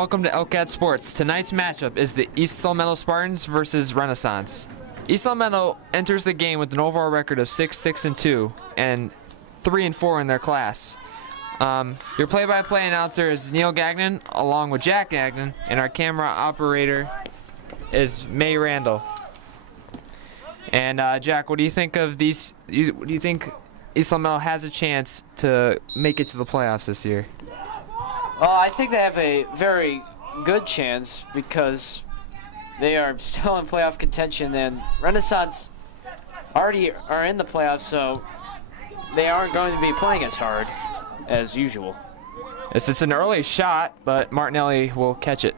welcome to LCAT Sports. Tonight's matchup is the East Salmento Spartans versus Renaissance. East Salmento enters the game with an overall record of 6-6-2 and 3-4 in their class. Your play-by-play announcer is Neil Gagnon, along with Jack Gagnon, and our camera operator is May Randall. And Jack, what do you think of these? Do you think East Salmento has a chance to make it to the playoffs this year? Well, I think they have a very good chance because they are still in playoff contention, and Renaissance already are in the playoffs, so they aren't going to be playing as hard as usual. It's an early shot, but Martinelli will catch it.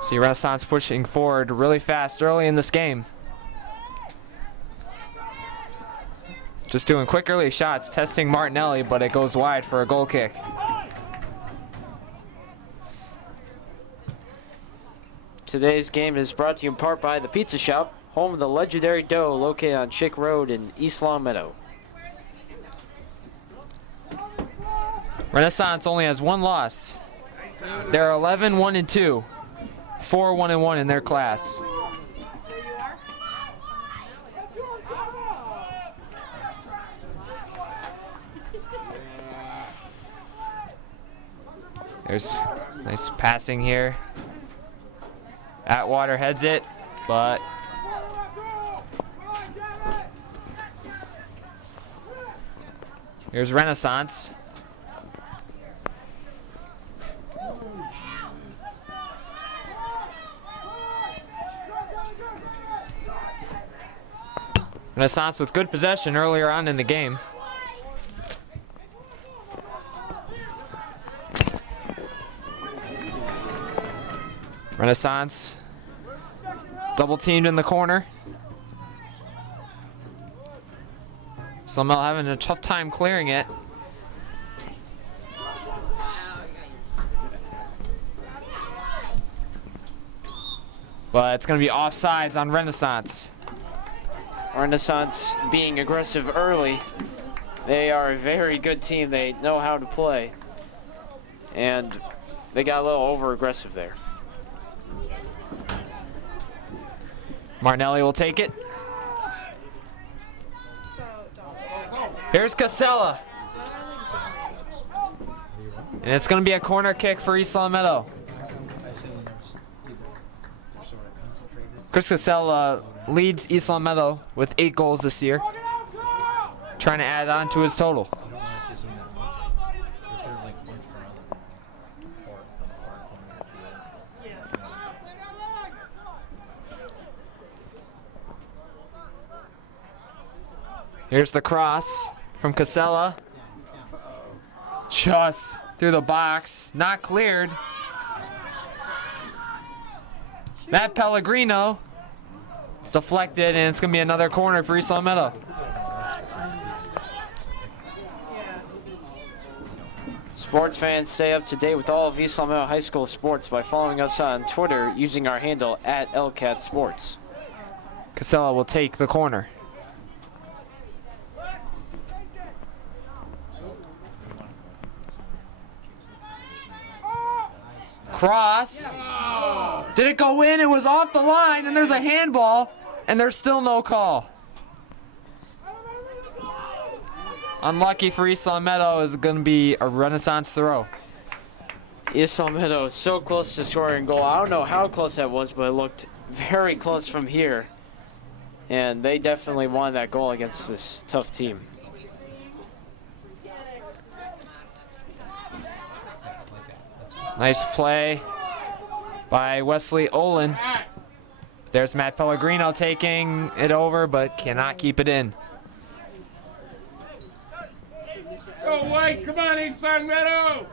See Renaissance pushing forward really fast early in this game. Just doing quick early shots, testing Martinelli, but it goes wide for a goal kick. Today's game is brought to you in part by the Pizza Shop, home of the legendary dough, located on Chick Road in East Longmeadow. Renaissance only has one loss. They're 11-1-2, 4-1-1 in their class. There's nice passing here. Atwater heads it, but here's Renaissance. Renaissance with good possession earlier on in the game. Renaissance double teamed in the corner. Salmento having a tough time clearing it. But it's going to be offsides on Renaissance. Renaissance being aggressive early. They are a very good team. They know how to play. And they got a little over-aggressive there. Martinelli will take it. Here's Casella. And it's going to be a corner kick for East Salmento. Chris Casella leads East Salmento with 8 goals this year, trying to add on to his total. Here's the cross from Casella. Just through the box, not cleared. Matt Pellegrino. It's deflected, and it's going to be another corner for East Salmento. Sports fans, stay up to date with all of East Salmento High School sports by following us on Twitter using our handle @LCATSports. Casella will take the corner. Cross. Did it go in? It was off the line, and there's a handball, and there's still no call. Unlucky for East Salmento is going to be a Renaissance throw. East Salmento is so close to scoring a goal. I don't know how close that was, but it looked very close from here. And they definitely won that goal against this tough team. Nice play by Wesley Olin. There's Matt Pellegrino taking it over, but cannot keep it in. Go White, come on, East Longmeadow!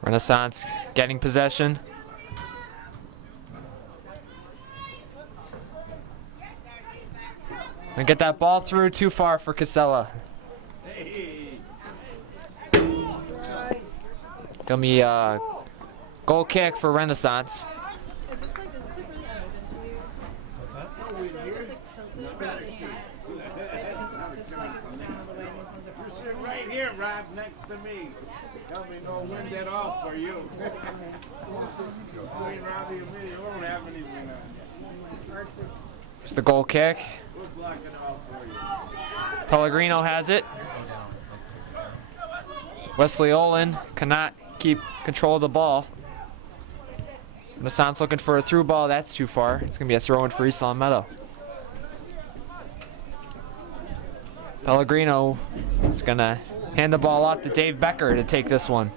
Renaissance getting possession. And get that ball through too far for Casella. Gonna be a goal kick for Renaissance. Is this like really open to you? It's like tilted. So because this like is down all the way and these ones are all sit right here, Rob, next to me. Tell me no wind at all for you. Between Robbie and me, you won't have anything on. Just the goal kick. We're blocking it all for you. Pellegrino has it. Wesley Olin cannot keep control of the ball. Renaissance looking for a through ball. That's too far. It's going to be a throw-in for East Long Meadow. Pellegrino is going to hand the ball off to Dave Becker to take this one.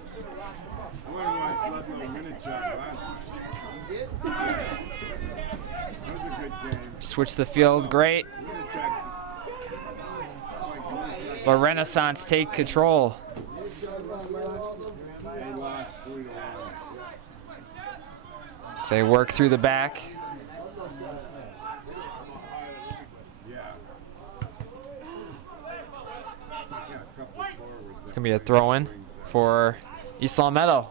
Switch the field, great. But Renaissance take control. So they work through the back. It's going to be a throw-in for East Long Meadow.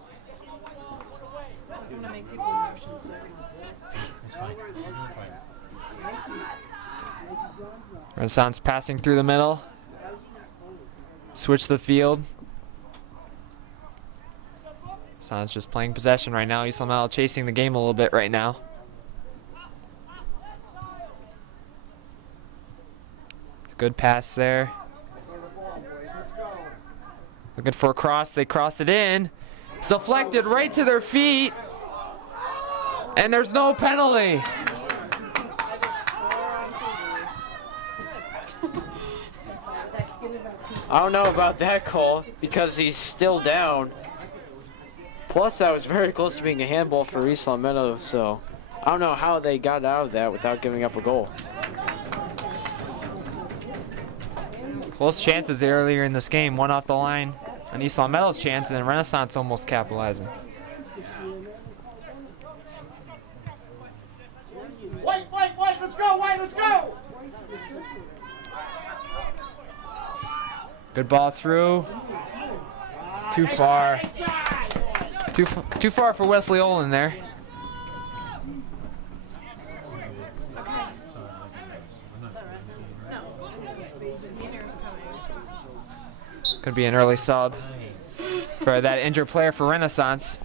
I'm gonna make people motion sick. Renaissance passing through the middle. Switch the field. Renaissance just playing possession right now. East Long Meadow chasing the game a little bit right now. Good pass there. Looking for a cross. They cross it in. It's deflected right to their feet. And there's no penalty. I don't know about that call because he's still down. Plus, that was very close to being a handball for East Long Meadow, so I don't know how they got out of that without giving up a goal. Close chances earlier in this game. One off the line on East Long Meadow's chance, and then Renaissance almost capitalizing. Wait, let's go, let's go! Good ball through. Too far. Too far for Wesley Olin there. Could be an early sub for that injured player for Renaissance.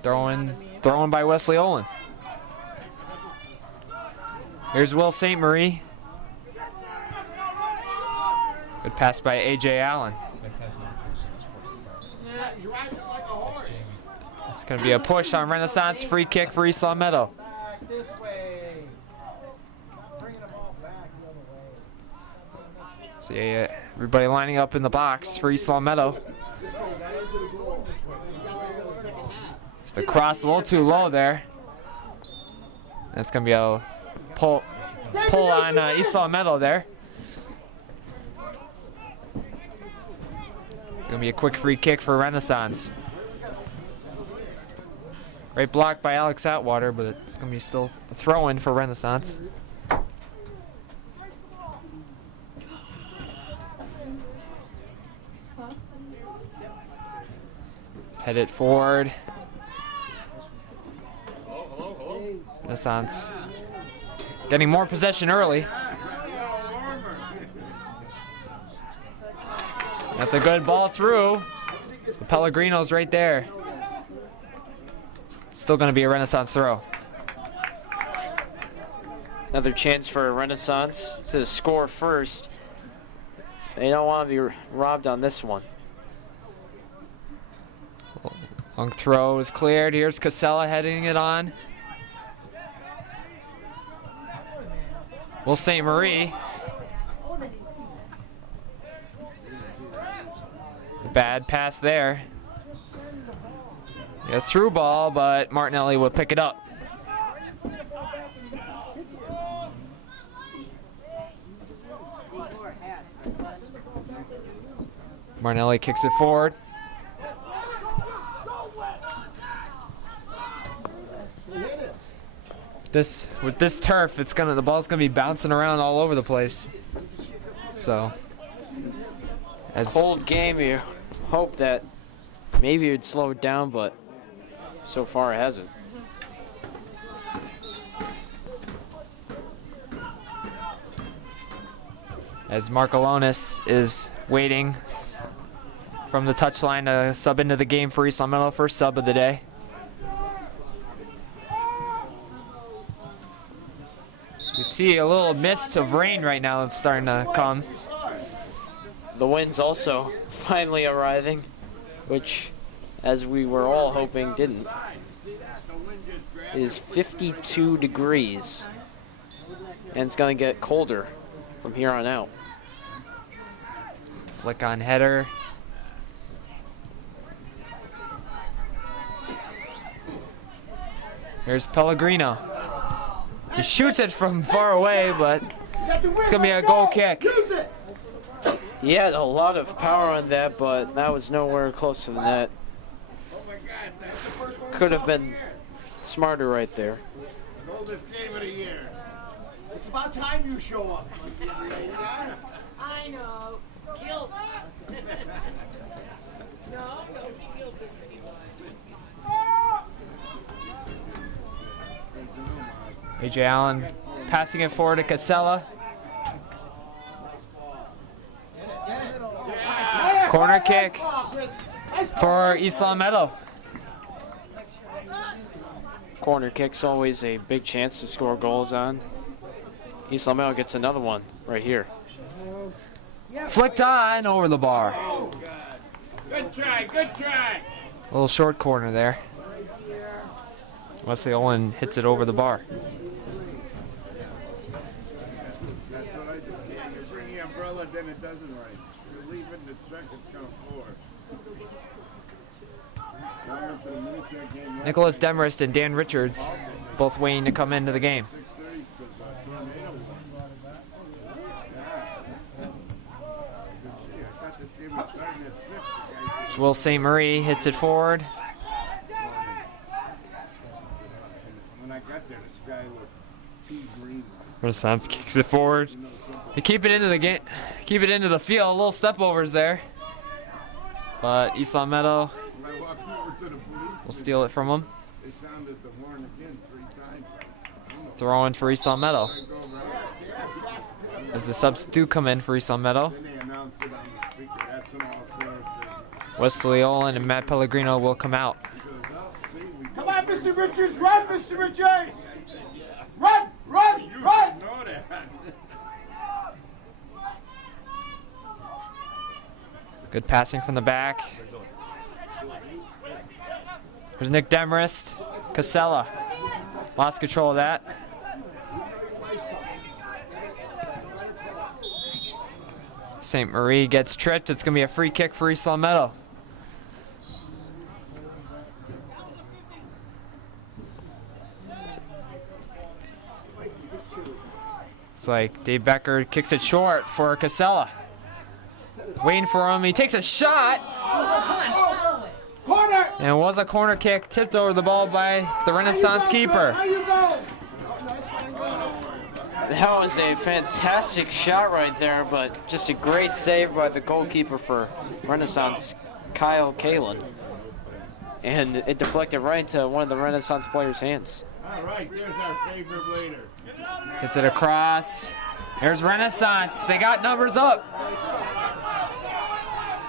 Throwing by Wesley Olin. Here's Will St. Marie. Good pass by A.J. Allen. It's going to be a push on Renaissance. Free kick for East Long Meadow. See everybody lining up in the box for East Long Meadow. It's the cross a little too low there. That's going to be a pull on East Long Meadow there. It's going to be a quick free kick for Renaissance. Great block by Alex Atwater, but it's going to be still a throw-in for Renaissance. Head it forward. Renaissance getting more possession early. That's a good ball through. Pellegrino's right there. Still going to be a Renaissance throw. Another chance for Renaissance to score first. They don't want to be robbed on this one. Long throw is cleared. Here's Casella heading it on. Will St. Marie. A bad pass there. A through ball, but Martinelli will pick it up. Martinelli kicks it forward. With this turf, the ball's gonna be bouncing around all over the place. So, as cold game, you hope that maybe it'd slow it down, but so far it hasn't. As Markalonis is waiting from the touchline to sub into the game for East Meadow, first sub of the day. You can see a little mist of rain right now that's starting to come. The wind's also finally arriving, which, as we were all hoping, didn't. It is 52 degrees, and it's going to get colder from here on out. Flick on header. Here's Pellegrino. He shoots it from far away, but it's going to be a goal kick. He had a lot of power on that, but that was nowhere close to the net. Could have been smarter right there. Oldest game of the year. It's about time you show up. I know. Guilt. No, don't be guilty. A.J. Allen passing it forward to Casella. Corner kick for East Long Meadow. Corner kick's always a big chance to score goals on. East Long Meadow gets another one right here. Flicked on over the bar. Good try, good try. A little short corner there. Wesley Owen hits it over the bar. That's what I just say. You bring the umbrella, then it doesn't right. You leave it in the second count forward. Nicholas Demarest and Dan Richards both waiting to come into the game. So Will St. Marie hits it forward. When I got there, the sky looked pea green. Renaissance kicks it forward. They keep it into the game, keep it into the field. A little step overs there, but East Long Meadow When I walked over to the police, will steal it from them. they sounded the horn again 3 times. Throwing for East Long Meadow. I go around, As the subs do come in for East Long Meadow, then they announced it on the speaker. That's an all clear. Wesley Olin and Matt Pellegrino will come out. Come on, Mr. Richards, run, Mr. Richards! Run, run, You run! should know that. Good passing from the back. There's Nick Demarest. Casella lost control of that. St. Marie gets tripped. It's going to be a free kick for East Long Meadow. It's like Dave Becker kicks it short for Casella. Waiting for him. He takes a shot. Corner! And it was a corner kick tipped over the ball by the Renaissance keeper. How you go? That was a fantastic shot right there, but just a great save by the goalkeeper for Renaissance, Kyle Kalin. And it deflected right into one of the Renaissance players' hands. All right, there's our favorite leader. Hits it across. There's Renaissance. They got numbers up.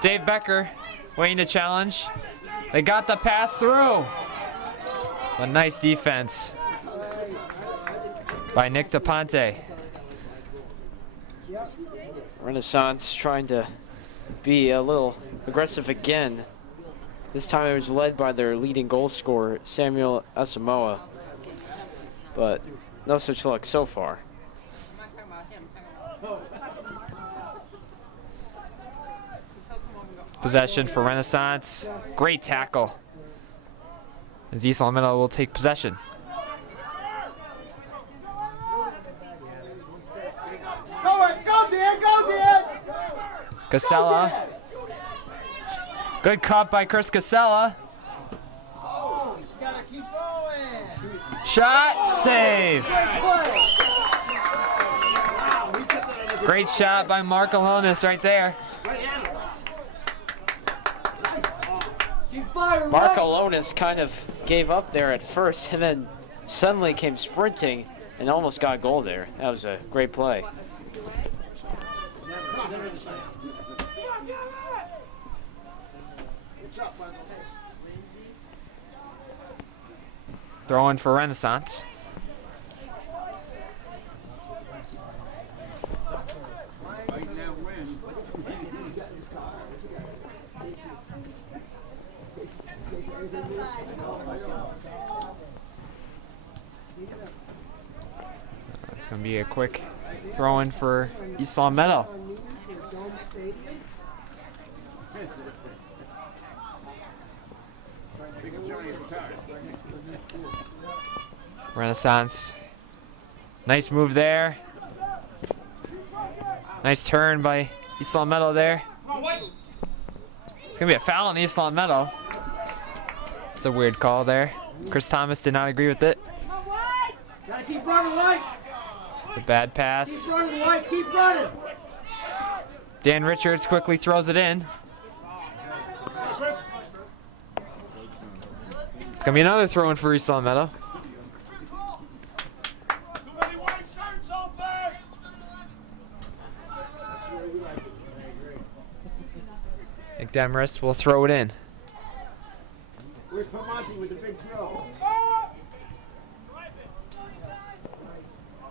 Dave Becker waiting to challenge. They got the pass through. A nice defense by Nick DePonte. Renaissance trying to be a little aggressive again. This time it was led by their leading goal scorer, Samuel Asamoah. But no such luck so far. Possession for Renaissance. Great tackle. As East Long Meadow will take possession. Go, Dan, go, Dan! Casella. Good cut by Chris Casella. Oh, he's gotta keep going! Shot, save. Great shot by Mark Alonis right there. Mark Alonis kind of gave up there at first and then suddenly came sprinting and almost got a goal there. That was a great play. Throwing for Renaissance. Fighting that win. It's going to be a quick throw in for East Long Meadow. Renaissance. Nice move there. Nice turn by East Long Meadow there. It's going to be a foul on East Long Meadow. It's a weird call there. Chris Thomas did not agree with it. Gotta keep running, White. It's a bad pass. Keep running, White. Keep running. Dan Richards quickly throws it in. It's going to be another throw in for East Long Meadow. Nick Demarest will throw it in. Where's Pamonte with the big throw?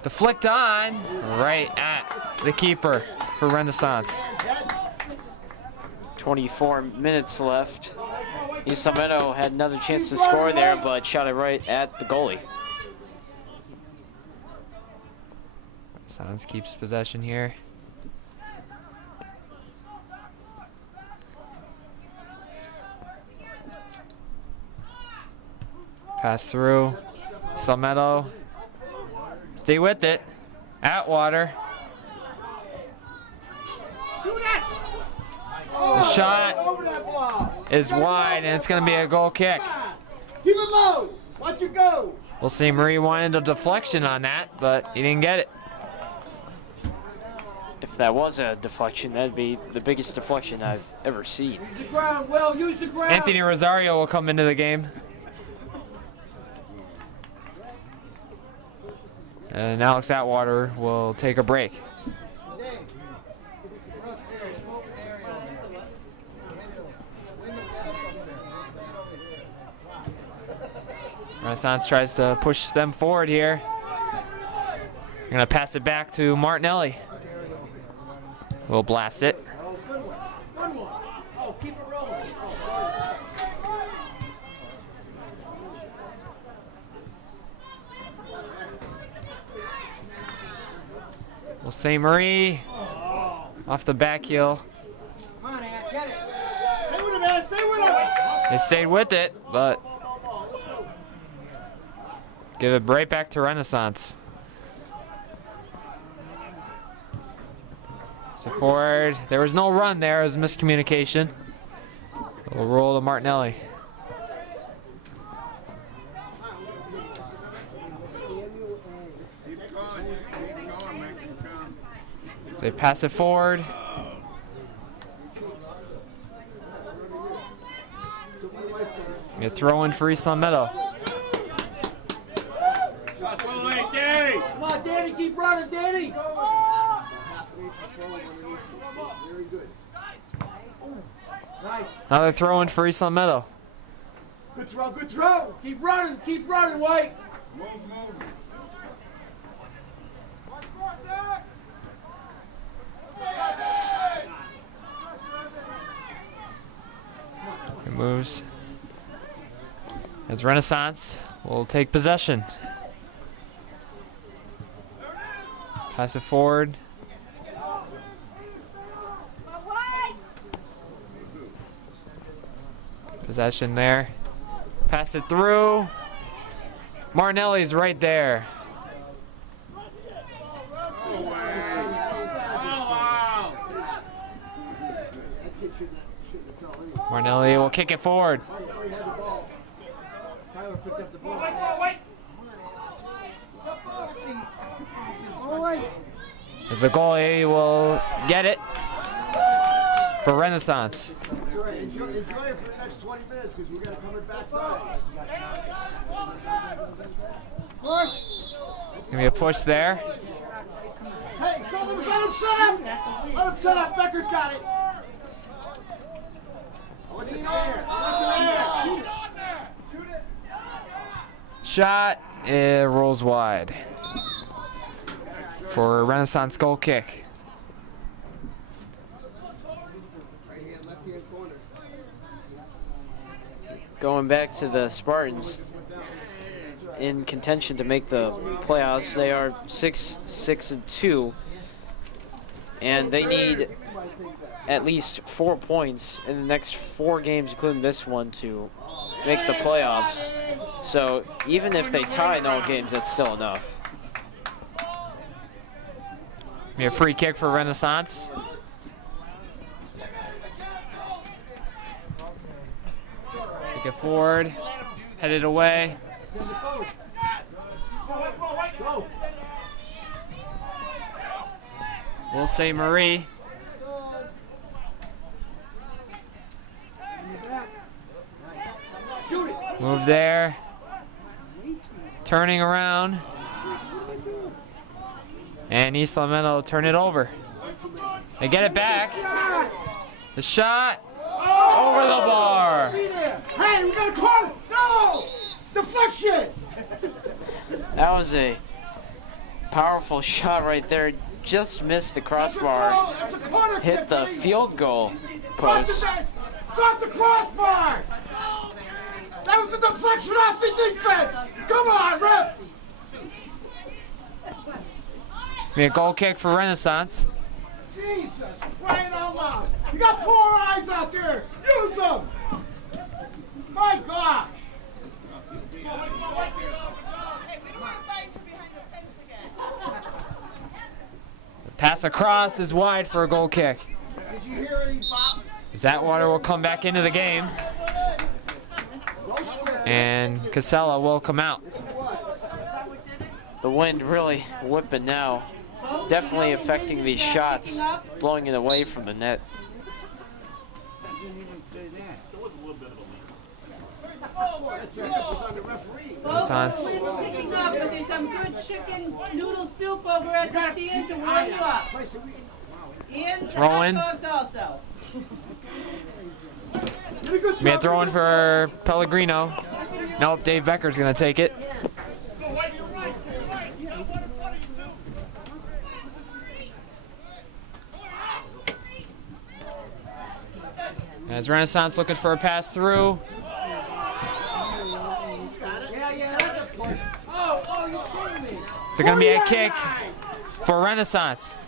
Deflect on, right at the keeper for Renaissance. 24 minutes left. East Long Meadow had another chance to score there, but shot it right at the goalie. Renaissance keeps possession here. Pass through. East Long Meadow. Stay with it. Atwater. The shot is wide, and it's going to be a goal kick. Keep it low. Watch it go. We'll see Marie wanted a deflection on that, but he didn't get it. If that was a deflection, that'd be the biggest deflection I've ever seen. Use the ground, Will. Use the ground. Anthony Rosario will come into the game. And Alex Atwater will take a break. Renaissance tries to push them forward here. They're going to pass it back to Martinelli. We'll blast it. Good one. Oh, keep it rolling. Well, St. Marie off the back heel. Come on, Ant. Get it. Stay with him, man. Stay with him. They stayed with it, but give it right back to Renaissance. So forward. There was no run there. It was miscommunication. We'll roll to Martinelli. Keep going, make him come. They pass it forward. You throw in for East Long Meadow. Come on, Danny. Keep running, Danny. Very good. Nice. Another throw in for East Long Meadow. Good throw, good throw. Keep running, White. It moves. As Renaissance will take possession. Pass it forward. Possession there. Pass it through. Martinelli's right there. Martinelli will kick it forward. Tyler picked up the ball. As the goalie will get it for Renaissance. Enjoy it for the next 20 minutes because we got to come in backside. Gonna be a push there. Hey, so let him set up. Let him set up. Becker's got it. What's in there? What's in there? shot, it rolls wide for a Renaissance goal kick. Going back to the Spartans in contention to make the playoffs. They are 6-2, and they need at least 4 points in the next 4 games, including this one, to make the playoffs. So even if they tie in all games, that's still enough. Be a free kick for Renaissance. Kick it forward, headed away. We'll say Marie. Move there. Turning around. And East Lamento turn it over. They get it back. The shot over the bar. Hey, we got a call! No! Deflection! That was a powerful shot right there. Just missed the crossbar. That's a corner Hit kick, the baby. field goal Drop post. the crossbar! That was the deflection off the defense! Come on, ref! Be a goal kick for Renaissance. Jesus, crying out loud! You got 4 eyes out there! Use them! My gosh! Pass across is wide for a goal kick. Did you hear any pop? Zatwater will come back into the game. And Casella will come out. The wind really whipping now. Definitely affecting these shots, blowing it away from the net. Renaissance. Picking up, but there's some good chicken noodle soup over at the stand to warm you up. And the Throwing. hot dogs also. Be a throw in for Pellegrino. Nope, Dave Becker's going to take it. As Renaissance looking for a pass through. It's going to be a kick for Renaissance.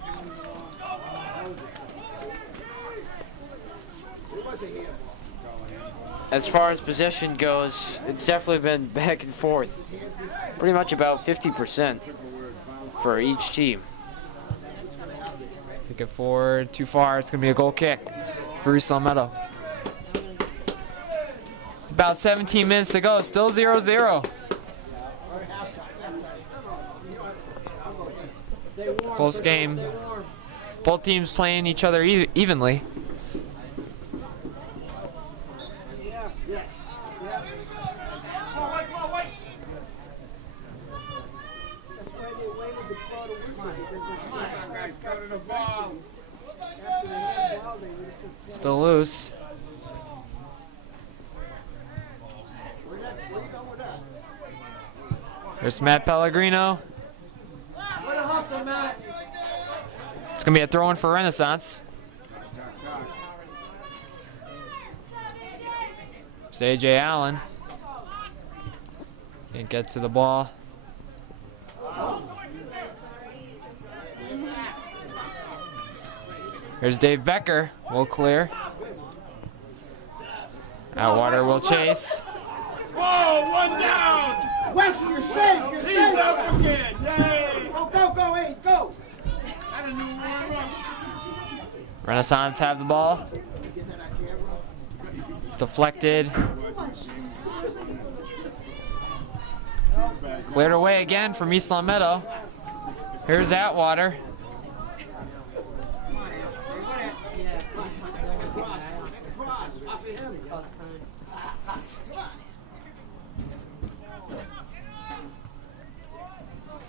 As far as possession goes, it's definitely been back and forth. Pretty much about 50% for each team. Kick it forward, too far. It's going to be a goal kick for East Lamento. About 17 minutes to go, still 0-0. Close game. Both teams playing each other evenly. Still loose. There's Matt Pellegrino. It's going to be a throw-in for Renaissance. It's A.J. Allen. Can't get to the ball. Here's Dave Becker. Will clear. Atwater will chase. Whoa, one down! Wes, you're safe! You're He's safe! up again! Yay! Go, hey, go! I didn't even warm up. Renaissance have the ball. It's deflected. Cleared away again from East Lamento. Here's Atwater.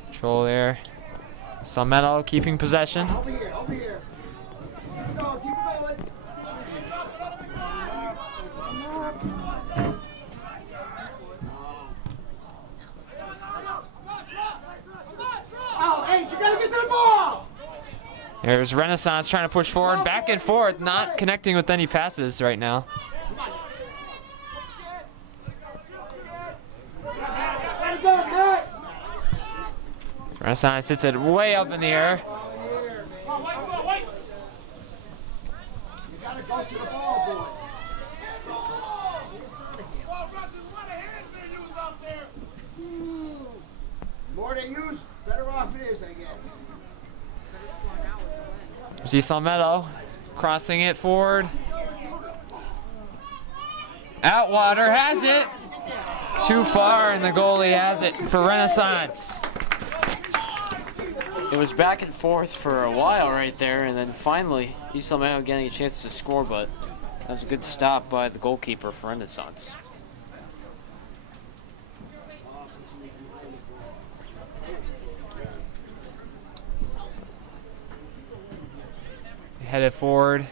Control there. Lamento keeping possession. Over here, over here. Keep it going, keep it going. There's Renaissance trying to push forward, back and forth, not connecting with any passes right now. Renaissance hits it way up in the air. The more they use, better off it is, I guess. There's East Long Meadow crossing it forward. Atwater has it. Too far, and the goalie has it for Renaissance. It was back and forth for a while right there, and then finally East Long Meadow getting a chance to score, but that was a good stop by the goalkeeper for Renaissance. Headed forward.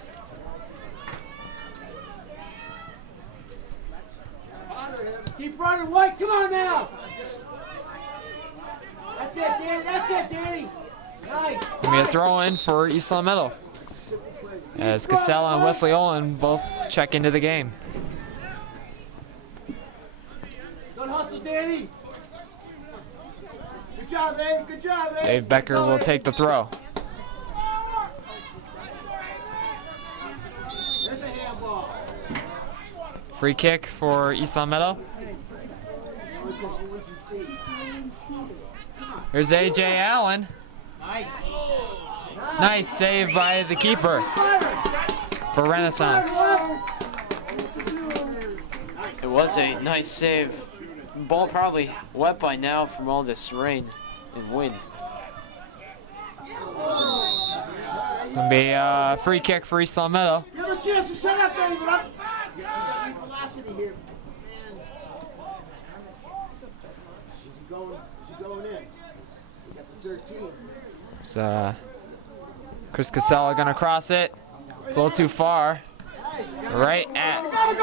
Keep running, White. Come on now. That's it, Danny. That's it, Danny. Nice. Gonna be a throw in for East Long Meadow, as Casella and Wesley Olin both check into the game. Good hustle, Danny. Good job, Abe. Good job, Abe. Dave Becker will take the throw. There's a handball. Free kick for East Long Meadow. Here's A.J. Allen. Nice. Nice save by the keeper for Renaissance. It was a nice save. Ball probably wet by now from all this rain and wind. Gonna be a free kick for East Long Meadow. Give him a chance to set up, David. Velocity here, man. Is he going in? We got the 13. So, Chris Casella gonna cross it. It's a little too far. Right at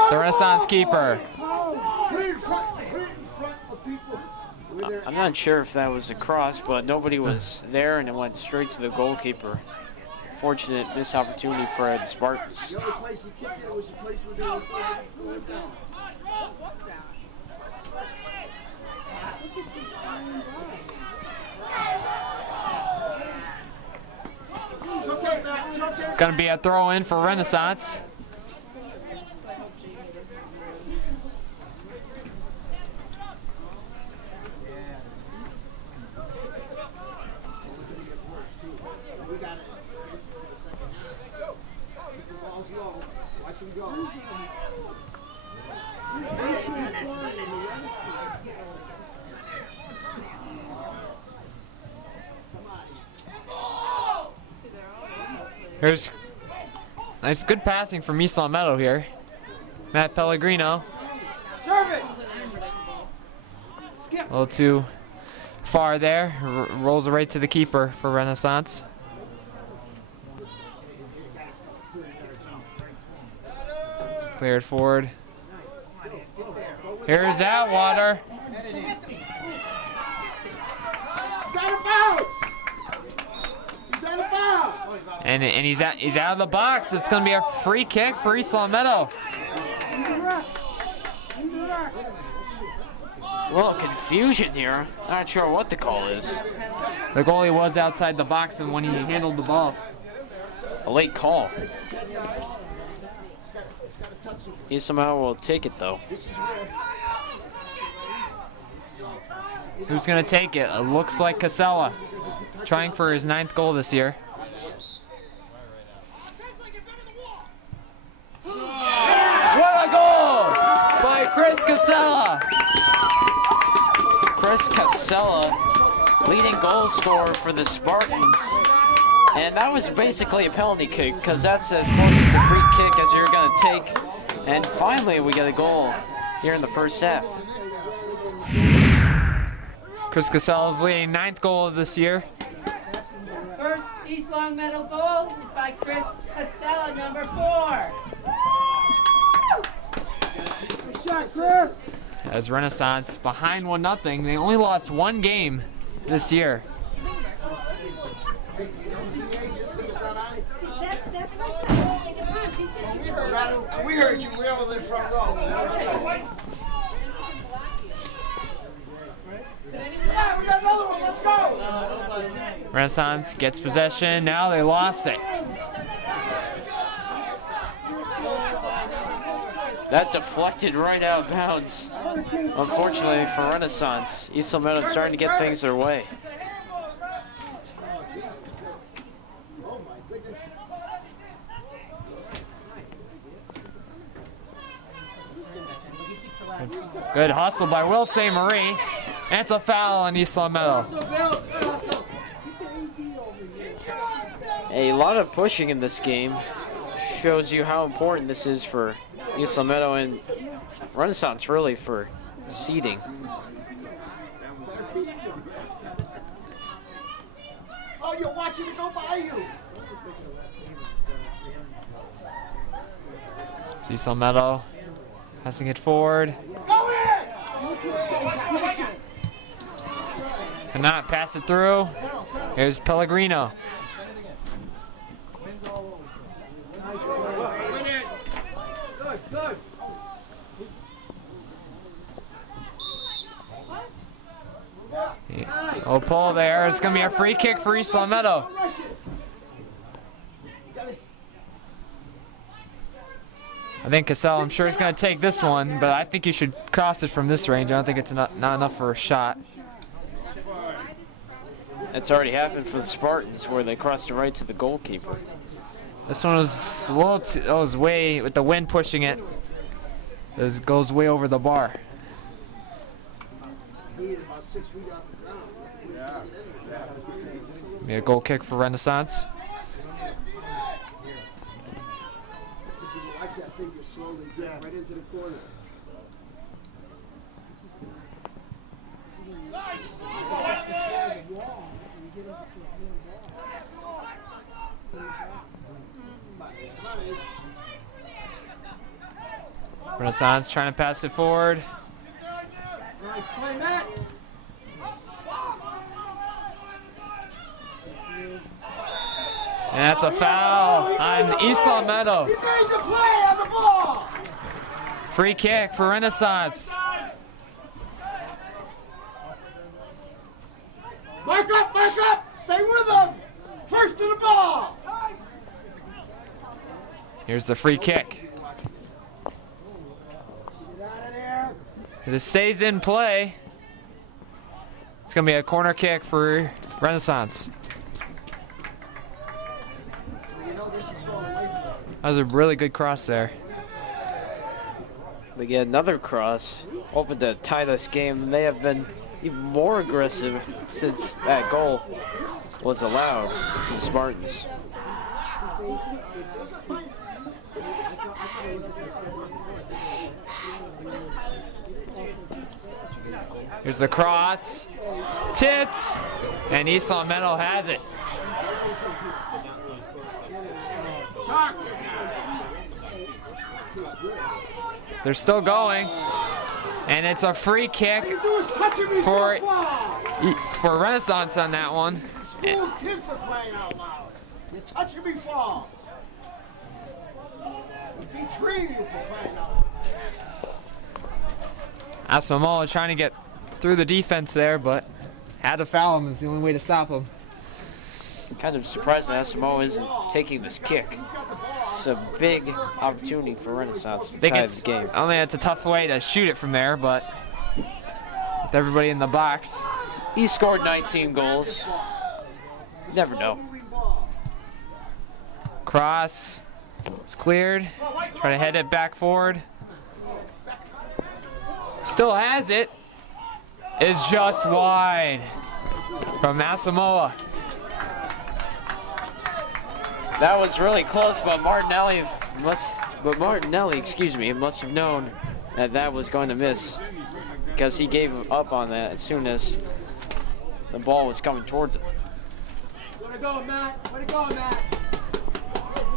the Renaissance keeper. Put it in front of people. I'm not sure if that was a cross, but nobody was there, and it went straight to the goalkeeper. Fortunate missed opportunity for the Spartans. The only place he kicked it was the place where they were going down. It's okay, man. It's okay. Gonna be a throw in for Renaissance. We got it. This is the second half. Keep the balls low. Watch him go. Here's nice, good passing from East Long Meadow here. Matt Pellegrino. Serve it. A little too far there. Rolls it right to the keeper for Renaissance. Cleared forward. Here's Atwater. And he's out of the box. It's gonna be a free kick for East Long Meadow. A little confusion here. Not sure what the call is. The goalie was outside the box and when he handled the ball. A late call. He somehow will take it though. Who's gonna take it? It looks like Casella, trying for his 9th goal this year. What a goal by Chris Casella! Chris Casella, leading goal scorer for the Spartans. And that was basically a penalty kick, because that's as close as a free kick as you're going to take. And finally, we get a goal here in the first half. Chris Casella's leading 9th goal of this year. First East Long Meadow goal is by Chris Costello, number 4. Good shot, Chris. As Renaissance behind 1-0, they only lost 1 game this year. Renaissance gets possession. Now they lost it. That deflected right out of bounds. Unfortunately for Renaissance, East Meadow starting to get things their way. Good hustle by Will St. Marie. And it's a foul on East Meadow. A lot of pushing in this game shows you how important this is for East Meadow and Renaissance, really, for seeding. Oh, you're watching it go by you. East Meadow passing it forward. Go in! Cannot pass it through. Here's Pellegrino. Good. Oh, pull there. It's going to be a free kick for East Meadow. I think Cassell, I'm sure, is going to take this one, but I think you should cross it from this range. I don't think it's not enough for a shot. That's already happened for the Spartans, where they crossed it right to the goalkeeper. This one was a little too, it was way, with the wind pushing it, it goes way over the bar. Be a goal kick for Renaissance. Watch that thing just slowly drop right into the corner. Renaissance trying to pass it forward. Nice play, Matt. And that's a foul on East Meadow. He made the play on the ball. Free kick for Renaissance. Mark up, stay with them. First to the ball. Here's the free kick. Get out of there. If it stays in play, it's going to be a corner kick for Renaissance. That was a really good cross there. They get another cross, hoping to tie this game, and they have been even more aggressive since that goal was allowed to the Spartans. Here's the cross, tipped, and East Meadow has it. They're still going, and it's a free kick for Renaissance on that one. School kids are playing out loud. You're touching me, fall. You beat trees for crying out loud. Asamoah trying to get through the defense there, but had to foul him. Is the only way to stop him. Kind of surprised that Asamoah isn't taking this kick. It's a big opportunity for Renaissance to tie this game. I think it's a tough way to shoot it from there, but with everybody in the box. He scored 19 goals. Never know. Cross is cleared. Try to head it back forward. Still has it. Is just wide from Asamoah. That was really close, but Martinelli must have known that that was going to miss, because he gave up on that as soon as the ball was coming towards him. Way to go, Matt. Way to go, Matt.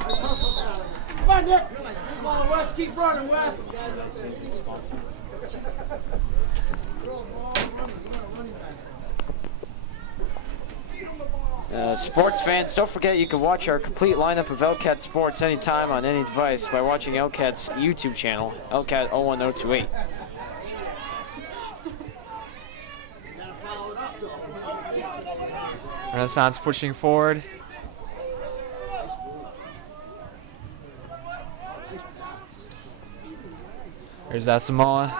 Let's hustle, Matt. Come on, Nick. Come on, Wes. Keep running, Wes. Sports fans, don't forget you can watch our complete lineup of LCAT Sports anytime on any device by watching LCAT's YouTube channel, LCAT 01028. Renaissance pushing forward. There's Asamoah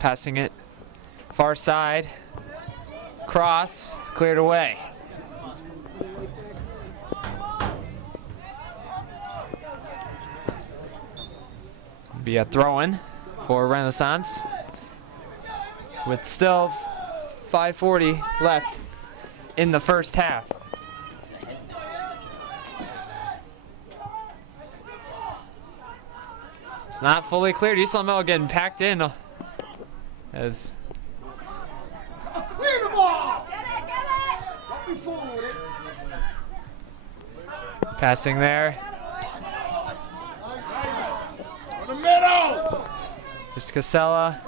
passing it. Far side. Cross. Cleared away. Be a throw-in for Renaissance. With still 5:40 left in the first half. It's not fully cleared. East Long Meadow getting packed in as Clear the ball! Don't be fooling with it. passing there. In the middle! There's Casella.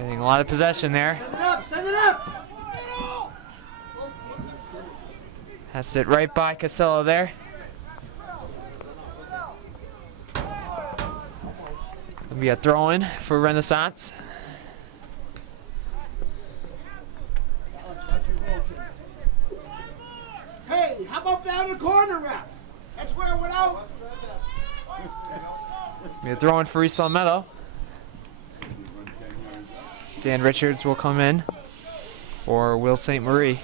Getting a lot of possession there. Send it up, send it up! Passed it right by Casella there. It'll be a throw-in for Renaissance. Hey, how about down the corner, ref? That's where it went out. Be a throw-in for East Long Meadow. Stan Richards will come in for Will St. Marie.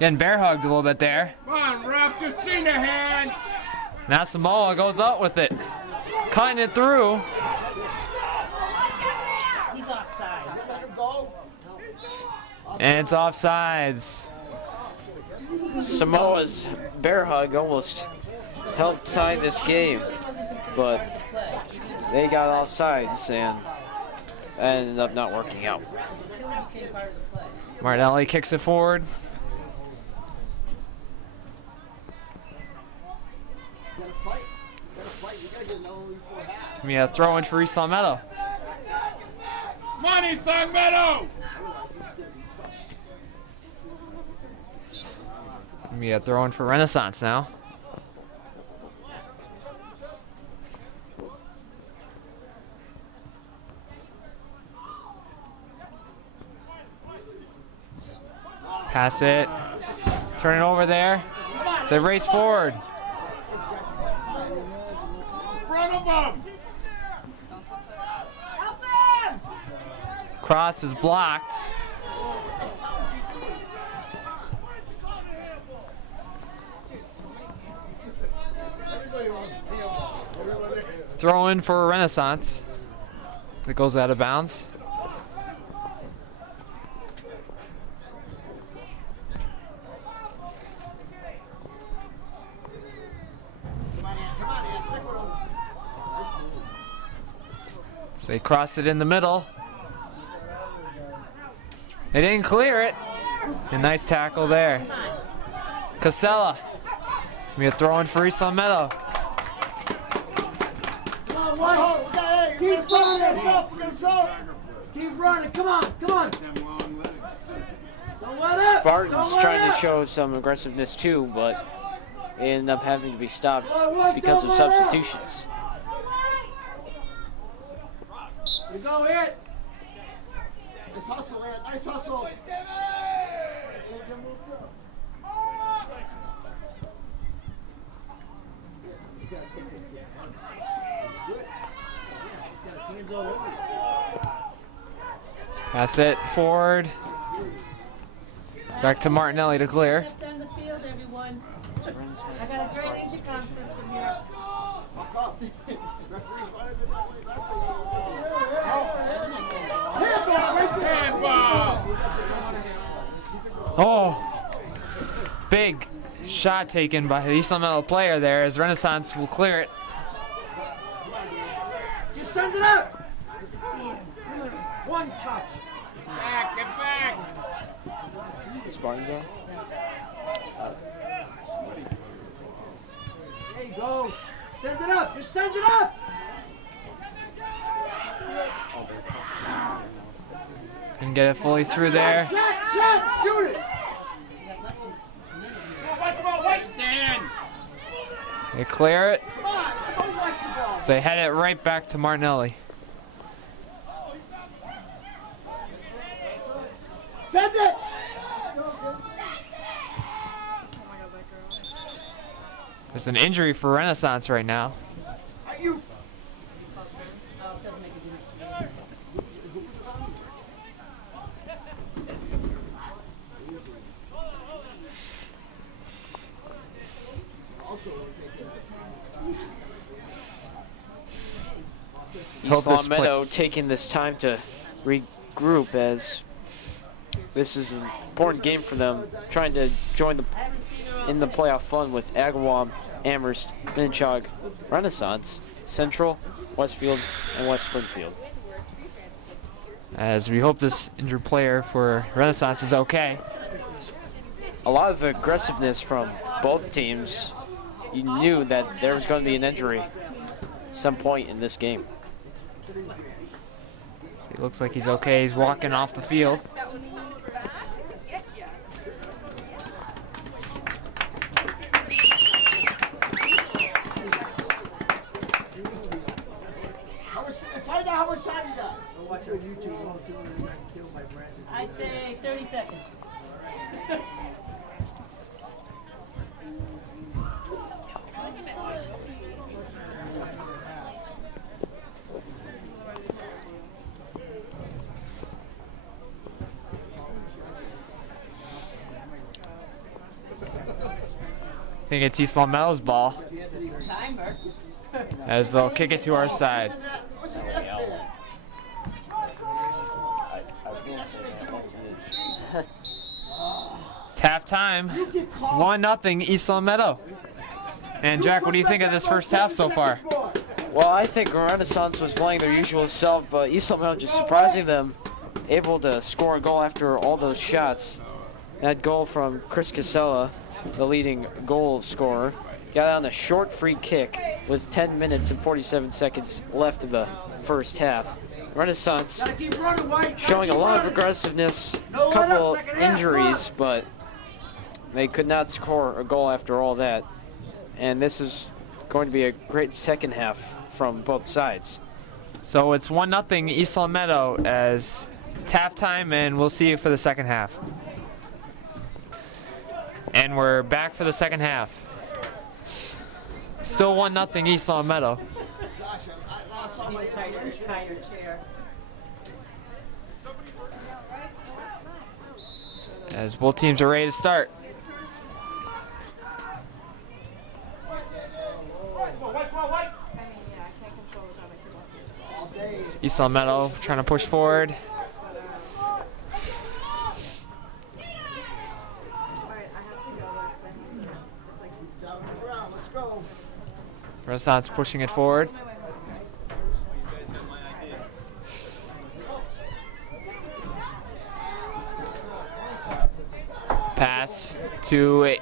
Getting bear hugged a little bit there. Come on, ref, just see the hand. Now Samoa goes out with it. Cutting it through. He's offside. And it's offsides. Samoa's bear hug almost helped tie this game, but they got offsides and ended up not working out. Martinelli kicks it forward. A throw in for East Long Meadow. Money, Long Meadow! A throw in for Renaissance now. Pass it. Turn it over there. They race forward. In front of them! Help him! Cross is blocked. Throw in for Renaissance. That goes out of bounds. So they crossed it in the middle. They didn't clear it. A nice tackle there. Casella. We a throw in for East Long Meadow. Keep running yourself. Keep running. Come on, come on. Them long legs. Don't let up. Spartans Don't let trying to up. show some aggressiveness too, but they ended up having to be stopped because of Don't let up. substitutions. You go hit. Nice hustle, Ed. Nice hustle. Pass it forward. Back to Martinelli to clear. Left on the field, everyone. I got a great intercom system here. Handball! Oh, big shot taken by the East Long Meadow player there as Renaissance will clear it. Just send it up. One touch. Back, get back! Spartans are? There you go. Send it up. Just send it up. Can get it fully through there. Shot, shoot it. Dan! They clear it. So they head it right back to Martinelli. Send it! There's an injury for Renaissance right now. East Long Meadow taking this time to regroup, as this is an important game for them, trying to join in the playoff fun with Agawam, Amherst, Minchog, Renaissance, Central, Westfield, and West Springfield. As we hope this injured player for Renaissance is okay. A lot of aggressiveness from both teams. You knew that there was going to be an injury some point in this game. It looks like he's okay. He's walking off the field. Find out how much time you got. I'd say 30 seconds. I think it's East Long Meadow's ball, Timer. as they'll kick it to our side. It's halftime, 1-0 East Long Meadow. And Jack, what do you think of this first half so far? Well, I think Renaissance was playing their usual self, but East Long Meadow just surprising them, able to score a goal after all those shots. That goal from Chris Casella, the leading goal scorer, got on a short free kick with 10 minutes and 47 seconds left in the first half. Renaissance showing a lot of aggressiveness, a couple injuries, but they could not score a goal after all that. And this is going to be a great second half from both sides. So it's 1-0 East Long Meadow as it's halftime, and we'll see you for the second half. And we're back for the second half. Still 1-0 East Long Meadow. As both teams are ready to start. East Long Meadow trying to push forward. Renaissance pushing it forward. Pass to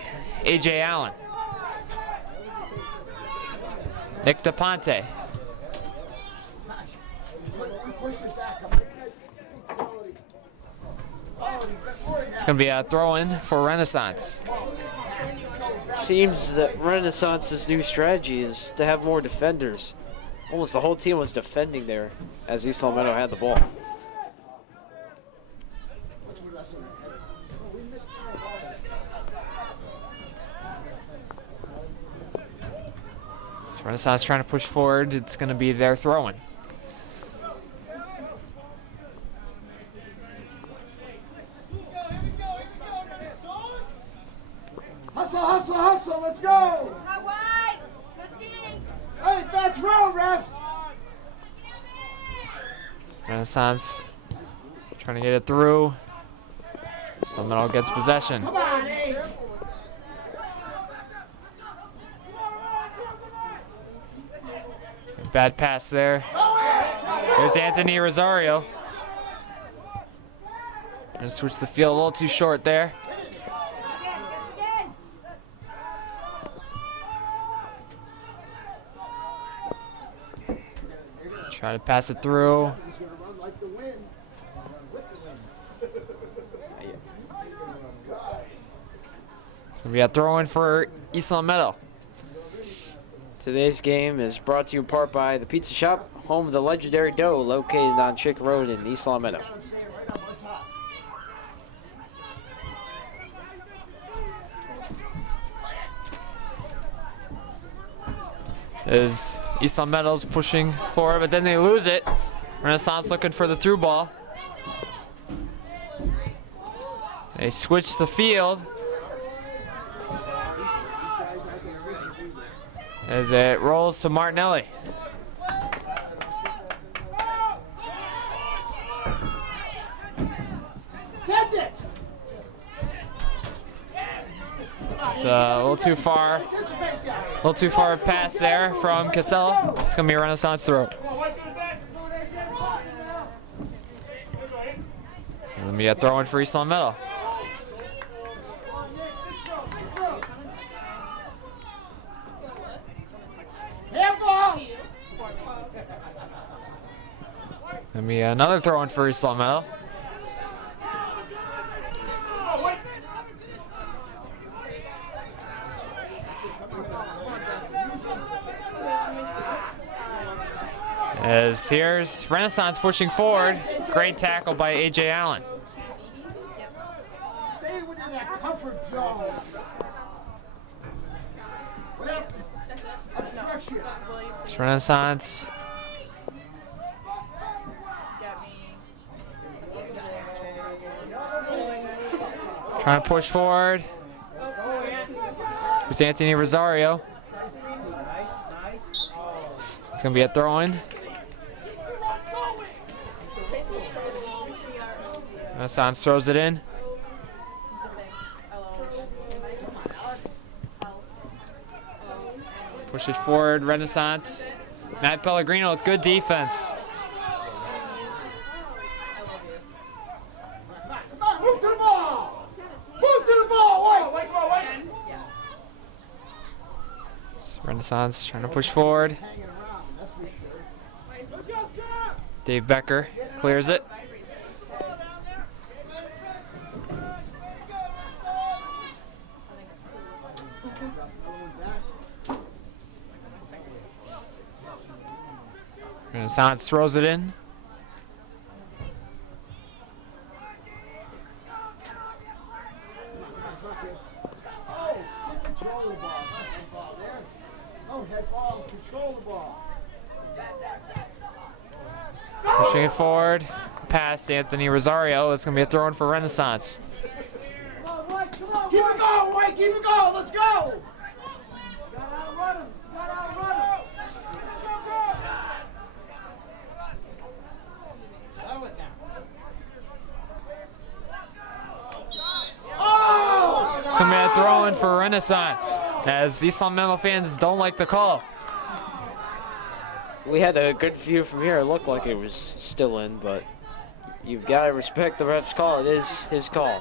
A.J. Allen. Nick DePonte. It's going to be a throw-in for Renaissance. Seems that Renaissance's new strategy is to have more defenders. Almost the whole team was defending there as East Long Meadow had the ball. So Renaissance trying to push forward. It's going to be their throw-in. Hustle, hustle, hustle, let's go! Hey, back throw, ref! Renaissance trying to get it through. Seminole gets possession. Come on, eh? Bad pass there. There's Anthony Rosario. Gonna switch the field a little too short there. Try to pass it through. So we got throw in for East Long Meadow. Today's game is brought to you in part by the Pizza Shop, home of the legendary dough, located on Chick Road in East Long Meadow. As East Long Meadow's pushing forward, but then they lose it. Renaissance looking for the through ball. They switch the field. As it rolls to Martinelli. Send it. It's a little too far. A little too far pass there from Casella. It's going to be a Renaissance throw. Let me throw in for East Long Meadow. Let me another throw in for East Long Meadow. As here's Renaissance pushing forward. Great tackle by A.J. Allen. Stay within that comfort zone. Without obstruction. It's Renaissance. Trying to push forward. Here's Anthony Rosario. It's going to be a throw-in. Renaissance throws it in. Push it forward, Renaissance. Matt Pellegrino with good defense. Move to the ball! Move to the ball! Wait! Renaissance trying to push forward. Dave Becker clears it. Renaissance throws it in. Pushing it forward. Past Anthony Rosario. It's going to be a throw in for Renaissance. Keep it going, White! Keep it going! Let's go! Gotta outrun him! Gotta outrun him! It's going to be a throw in for Renaissance, as these Long Meadow fans don't like the call. We had a good view from here. It looked like it was still in, but you've got to respect the ref's call. It is his call.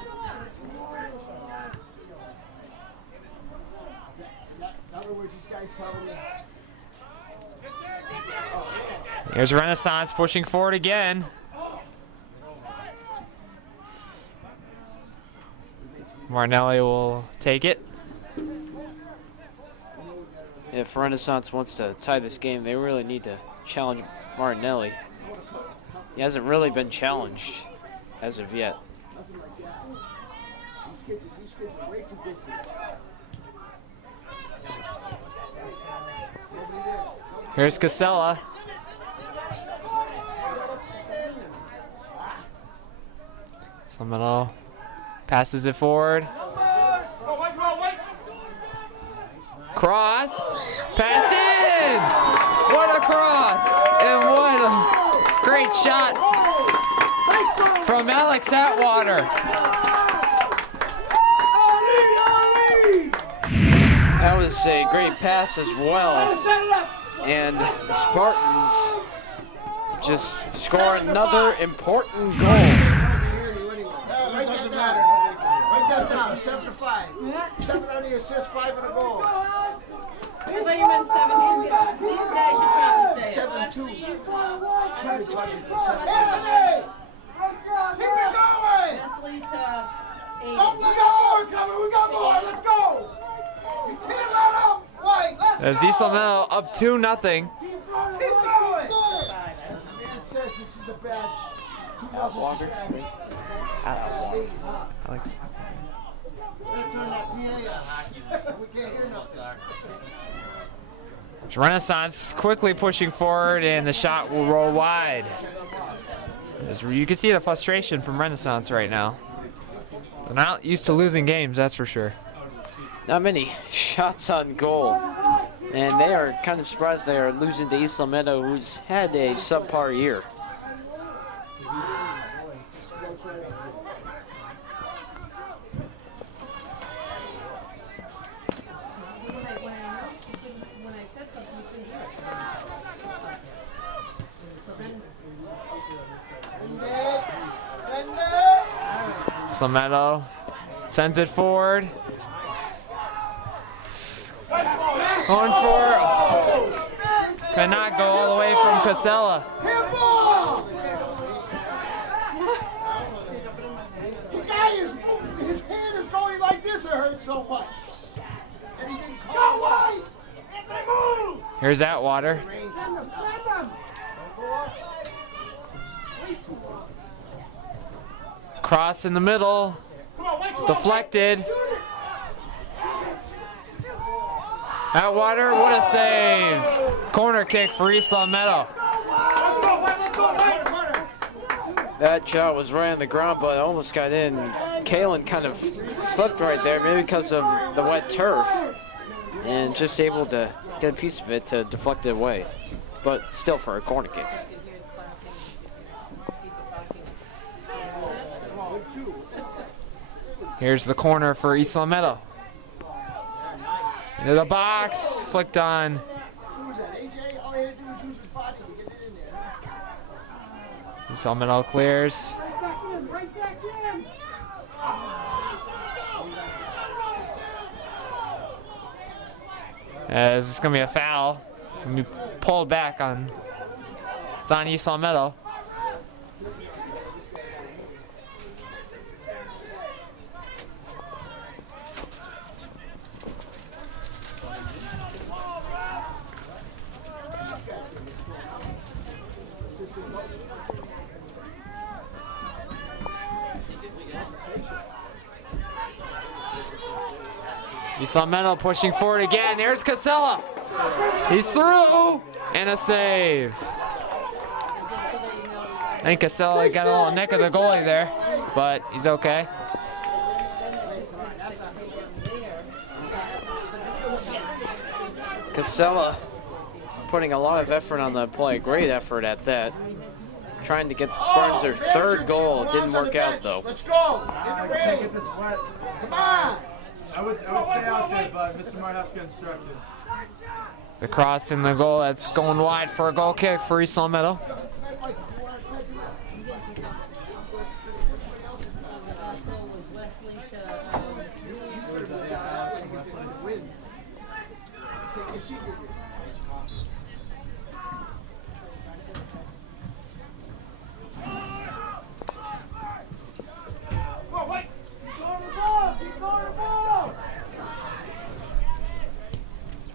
Here's Renaissance pushing forward again. Martinelli will take it. If Renaissance wants to tie this game, they really need to challenge Martinelli. He hasn't really been challenged as of yet. Here's Casella. Somebody passes it forward. Cross. Passed in! What a cross! And what a great shot from Alex Atwater. That was a great pass as well. And the Spartans just score another important goal. Write that down. Write that down. 7-5. 7 on the assist, 5 on the goal. I thought you meant 7. These guys should probably say it. 7-2. Try to touch it. 7-2. Hey! Keep it going! Nestle to 8. Oh, we got more coming. We got more. Let's go. You can't let up. White, let's As East Meadow up 2-0. Keep going! Man says this is the bad. Walker. Alex. Turn that PA. We can't hear nothing. Renaissance quickly pushing forward, and the shot will roll wide. As you can see the frustration from Renaissance right now. They're not used to losing games, that's for sure. Not many shots on goal. And they are kind of surprised they are losing to East Meadow, who's had a subpar year. Meadow sends it forward. Going for, cannot go all the way from Casella. The guy is moving, his hand is going like this, it hurts so much. And he didn't call it. Here's Atwater. Cross in the middle. It's deflected. Atwater, what a save. Corner kick for East Meadow. That shot was right on the ground, but almost got in. Kalen kind of slipped right there, maybe because of the wet turf, and just able to get a piece of it to deflect it away, but still for a corner kick. Here's the corner for East Meadow. Into the box, flicked on. East Meadow clears. As it's gonna be a foul. Gonna be pulled back on. It's on East Meadow. East Meadow pushing forward again. There's Casella. He's through. And a save. I think Casella got a little neck of the goalie there, but he's okay. Casella putting a lot of effort on the play. Great effort at that. Trying to get the Spartans their third goal. It didn't work out though. Let's go. Can't get this wet. Come on. I would stay out there, but Mr. might have to get instructed. The cross in the goal. That's going wide for a goal kick for East Meadow.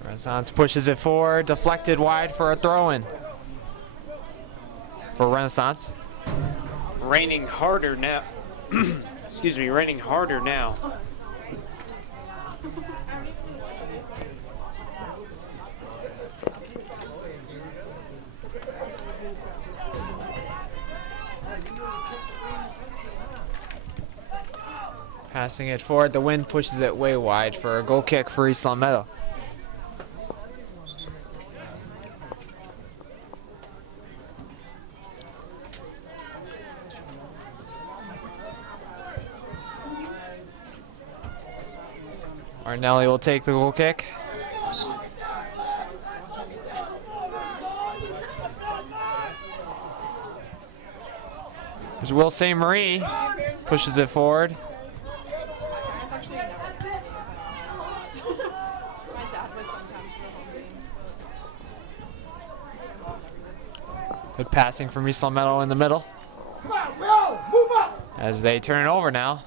Renaissance pushes it forward, deflected wide for a throw-in for Renaissance. Raining harder now. Excuse me, raining harder now. Passing it forward, the wind pushes it way wide for a goal kick for East Meadow. Arnelli will take the goal kick. There's Will St. Marie, pushes it forward. Good passing from East Meadow in the middle. As they turn it over now.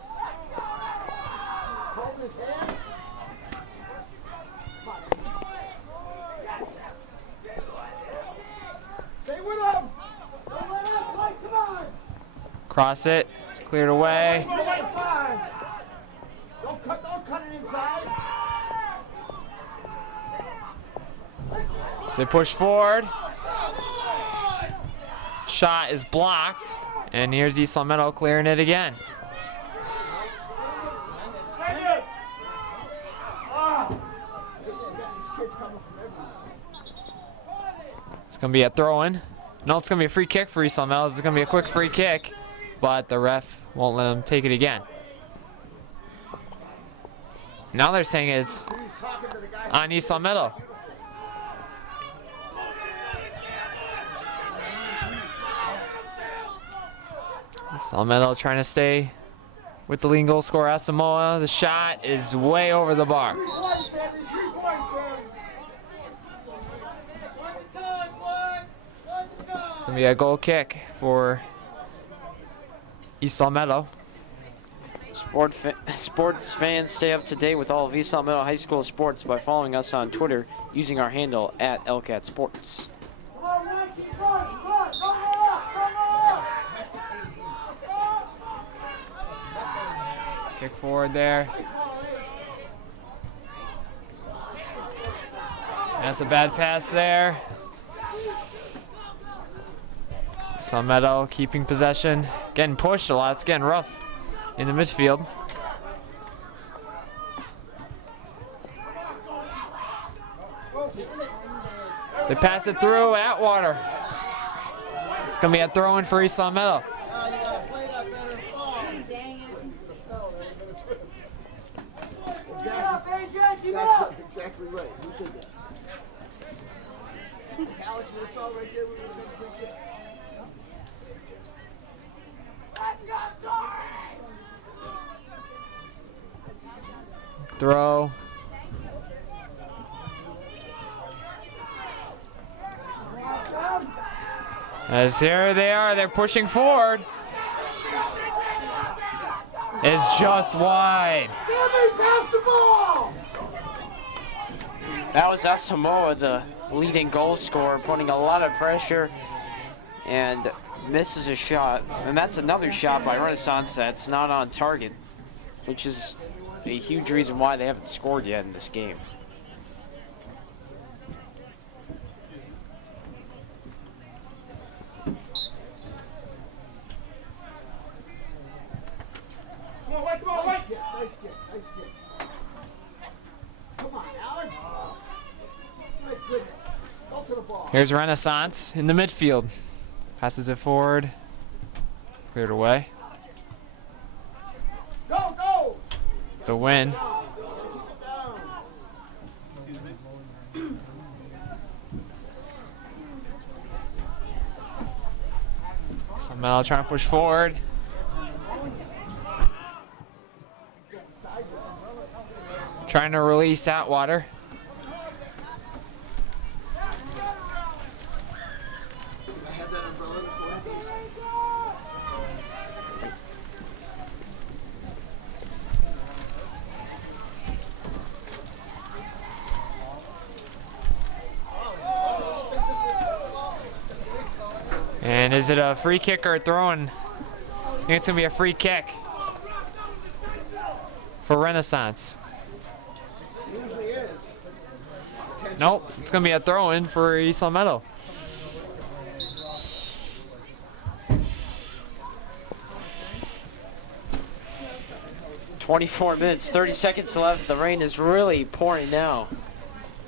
Cross it. Cleared away. Don't cut it inside. So they push forward. Shot is blocked. And here's East Long Meadow clearing it again. It's going to be a throw-in. No, it's going to be a free kick for East Long Meadow. It's going to be a quick free kick, but the ref won't let them take it again. Now they're saying it's on East Long Meadow. East Long Meadow trying to stay with the leading goal scorer, Asamoah. The shot is way over the bar. It's going to be a goal kick for East Long Meadow. Sports fans, stay up to date with all of East Long Meadow High School sports by following us on Twitter using our handle @LCAT_Sports. Kick forward there. That's a bad pass there. East Long Meadow keeping possession. Getting pushed a lot. It's getting rough in the midfield. They pass it through Atwater. It's going to be a throw-in for East Long Meadow. Exactly right. Who said that? Alex would have fell right there. We would have been free kick. Throw. As here they are, they're pushing forward. It's just wide. That was Asamoah, the leading goal scorer, putting a lot of pressure and misses a shot. And that's another shot by Renaissance that's not on target, which is a huge reason why they haven't scored yet in this game. Here's Renaissance in the midfield. Passes it forward. Cleared away. Go, go! It's a win. Some Meadow trying to push forward. Trying to release Atwater. And is it a free kick or a throw-in? I think it's going to be a free kick for Renaissance. Nope, it's going to be a throw-in for East Long Meadow. "24 minutes, 30 seconds left. The rain is really pouring now.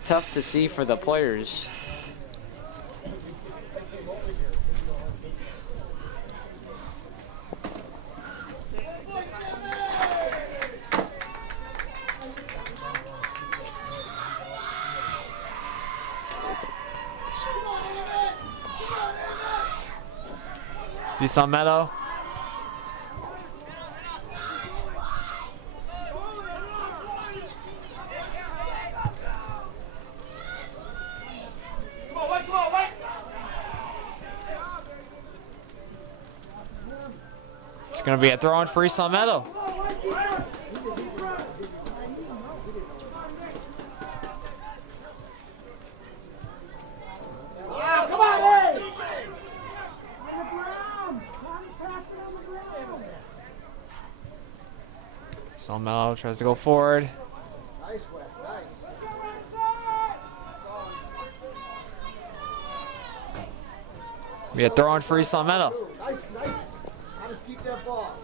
Tough to see for the players. East Long Meadow. It's going to be a throw-in for East Long Meadow. Salmello tries to go forward. Nice, Wes, nice. Be a throw in for East Salmetto. Nice, nice. How to keep that ball.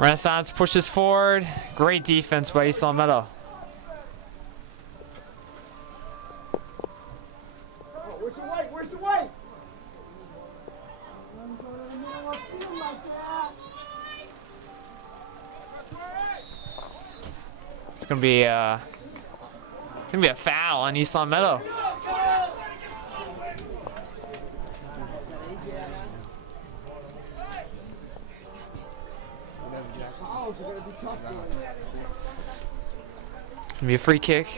Renaissance pushes forward. Great defense by East Salmetto. Oh, where's the white? Where's the white? It's gonna be a foul on East Salmetto. Gonna be a free kick.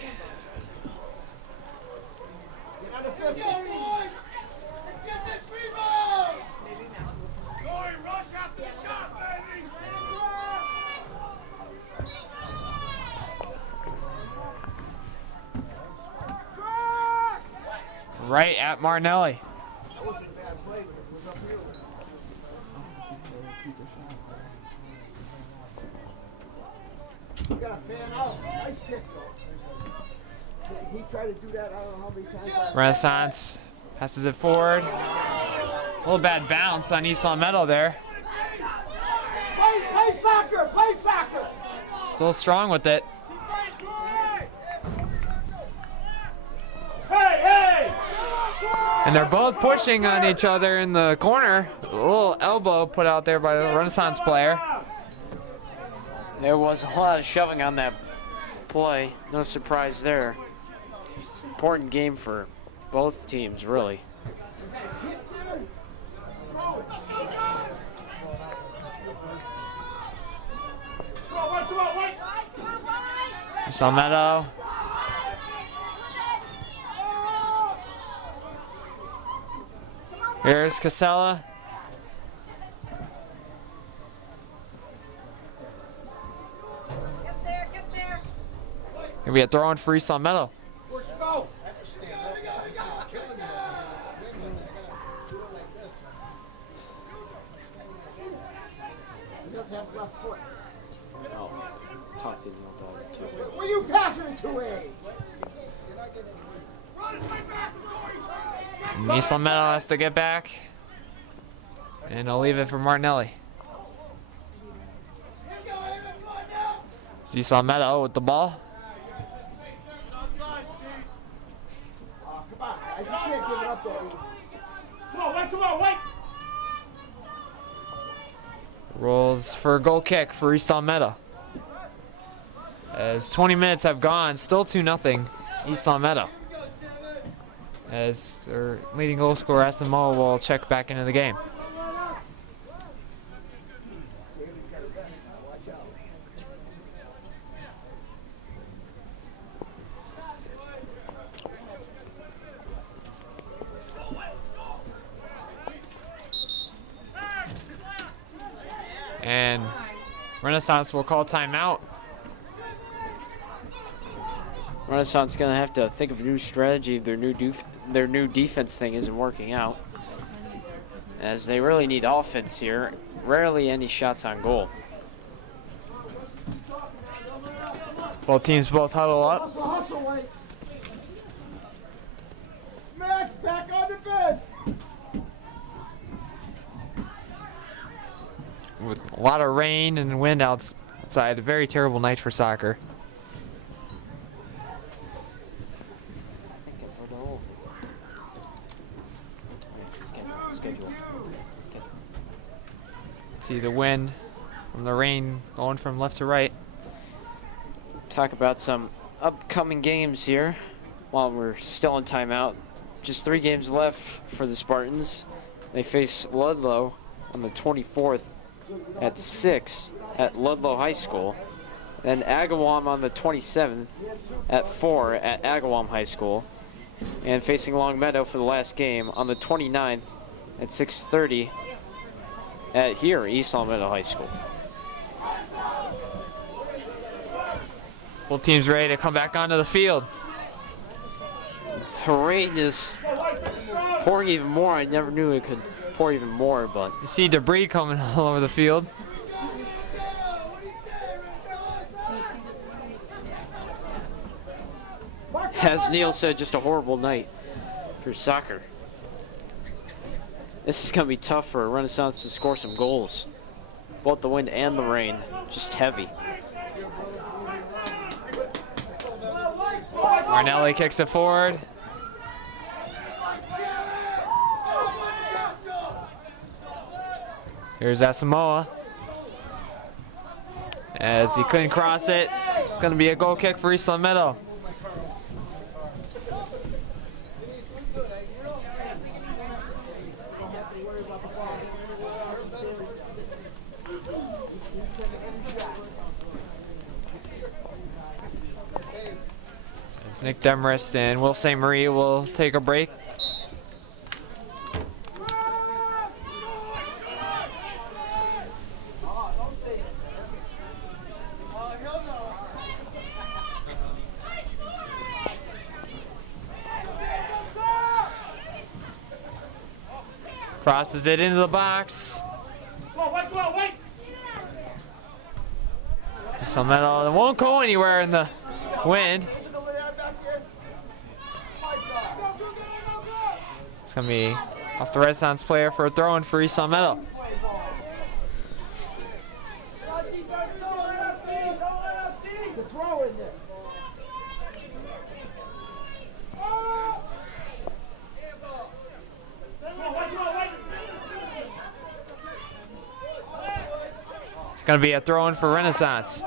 Right at Martinelli. You got a fan out. Nice kick, though. He tried to do that, I don't know how many times. Renaissance passes it forward. A little bad bounce on East Salmetto there. Play soccer! Play soccer! Still strong with it. And they're both pushing on each other in the corner. A little elbow put out there by the Renaissance player. There was a lot of shoving on that play. No surprise there. Important game for both teams, really. Salmetto. Here's Casella. Gonna be a throw in for East Salmetto. He doesn't have left foot. Oh, talk to you about it too. Where you passing it to, eh? East Salmetto has to get back. And I'll leave it for Martinelli. East Salmetto with the ball. Oh, come on, guys. You can't give it up there. Come on, wait! Rolls for a goal kick for East Salmetto. As 20 minutes have gone, still 2-0 East Salmetto. As their leading goal scorer, Asamoah, will check back into the game. And Renaissance will call timeout. Renaissance gonna have to think of a new strategy. Their new defense thing isn't working out, as they really need offense here. Rarely any shots on goal. Both teams both huddle up. Hustle, hustle, White. Max, back on the bed. With a lot of rain and wind outside, a very terrible night for soccer. See the wind from the rain going from left to right. Talk about some upcoming games here while we're still in timeout. Just 3 games left for the Spartans. They face Ludlow on the 24th at 6 at Ludlow High School. Then Agawam on the 27th at 4 at Agawam High School. And facing Longmeadow for the last game on the 29th at 6:30 at here, East Longmeadow High School. Both teams ready to come back onto the field. The rain is pouring even more. I never knew it could pour even more, but You see debris coming all over the field. as Neil said, just a horrible night for soccer. This is going to be tough for Renaissance to score some goals. Both the wind and the rain, just heavy. Marnelli kicks it forward. Here's Asamoah. As he couldn't cross it, it's going to be a goal kick for East Long Meadow. As Nick Demarest and Will St. Marie will take a break. Crosses it into the box. Some metal, it won't go anywhere in the wind. It's gonna be off the Renaissance player for a throw-in for East Long Meadow. It's gonna be a throw-in for Renaissance.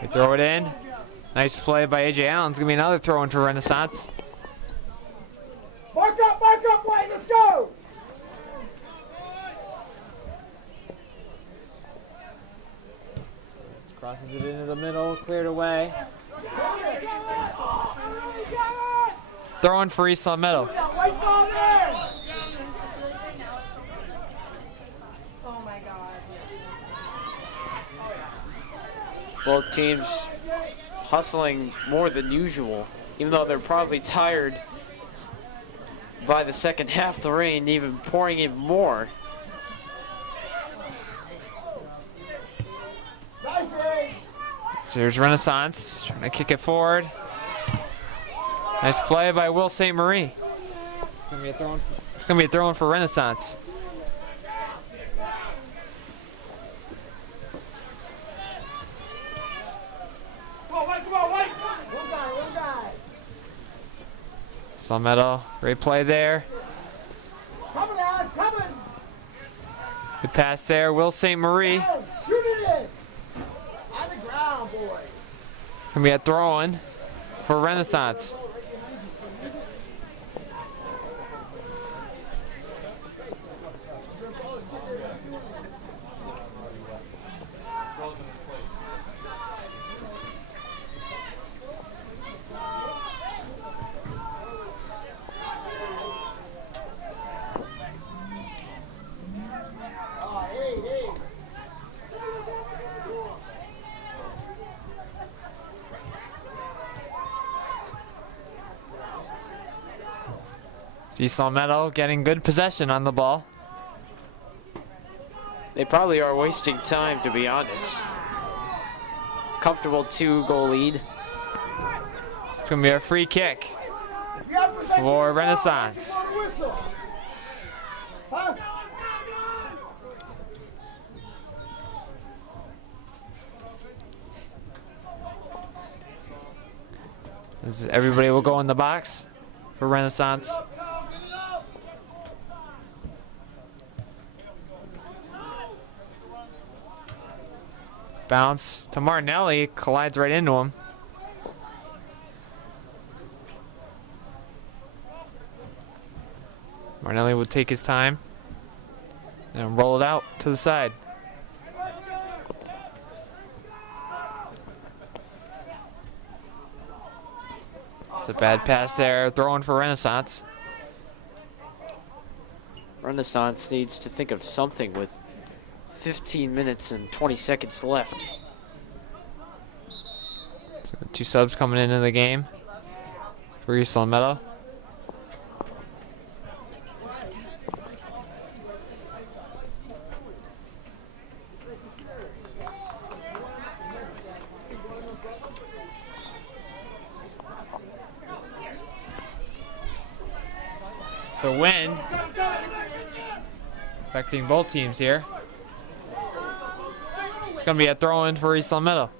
They throw it in. Nice play by A.J. Allen. It's gonna be another throw-in for Renaissance. Mark up, play, let's go! Crosses it into the middle, cleared away. Throw-in for East Long Meadow. Oh my God. Both teams hustling more than usual, even though they're probably tired by the second half. The rain even pouring even more. So here's Renaissance trying to kick it forward. Nice play by Will St. Marie. It's gonna be a throw-in for Renaissance. Long Meadow, great play there. Coming, Alex, coming! Good pass there, Will St. Marie. Shoot it in! On the ground, boy. Gonna be a throw-in for Renaissance. East Long Meadow getting good possession on the ball. They probably are wasting time, to be honest. Comfortable 2-goal lead. It's gonna be a free kick for Renaissance. Everybody will go in the box for Renaissance. Bounce to Martinelli, collides right into him. Martinelli will take his time and roll it out to the side. It's a bad pass there, throwing for Renaissance. Renaissance needs to think of something with 15 minutes and 20 seconds left. So 2 subs coming into the game for East Meadow. So wind affecting both teams here. It's going to be a throw-in for East Meadow.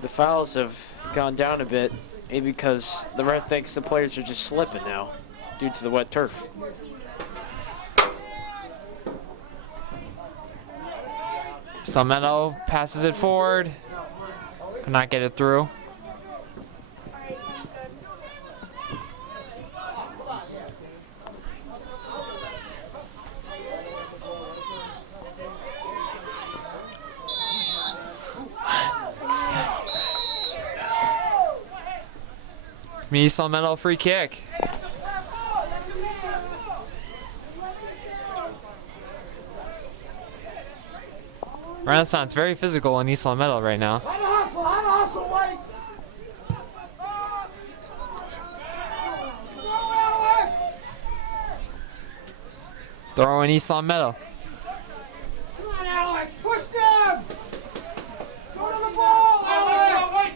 The fouls have gone down a bit, maybe because the ref thinks the players are just slipping now due to the wet turf. Meadow passes it forward. Could not get it through. East Meadow free kick. Renaissance very physical in East Meadow right now. Throw in East Meadow. Come on, Alex, push them! Go to the ball, Alex!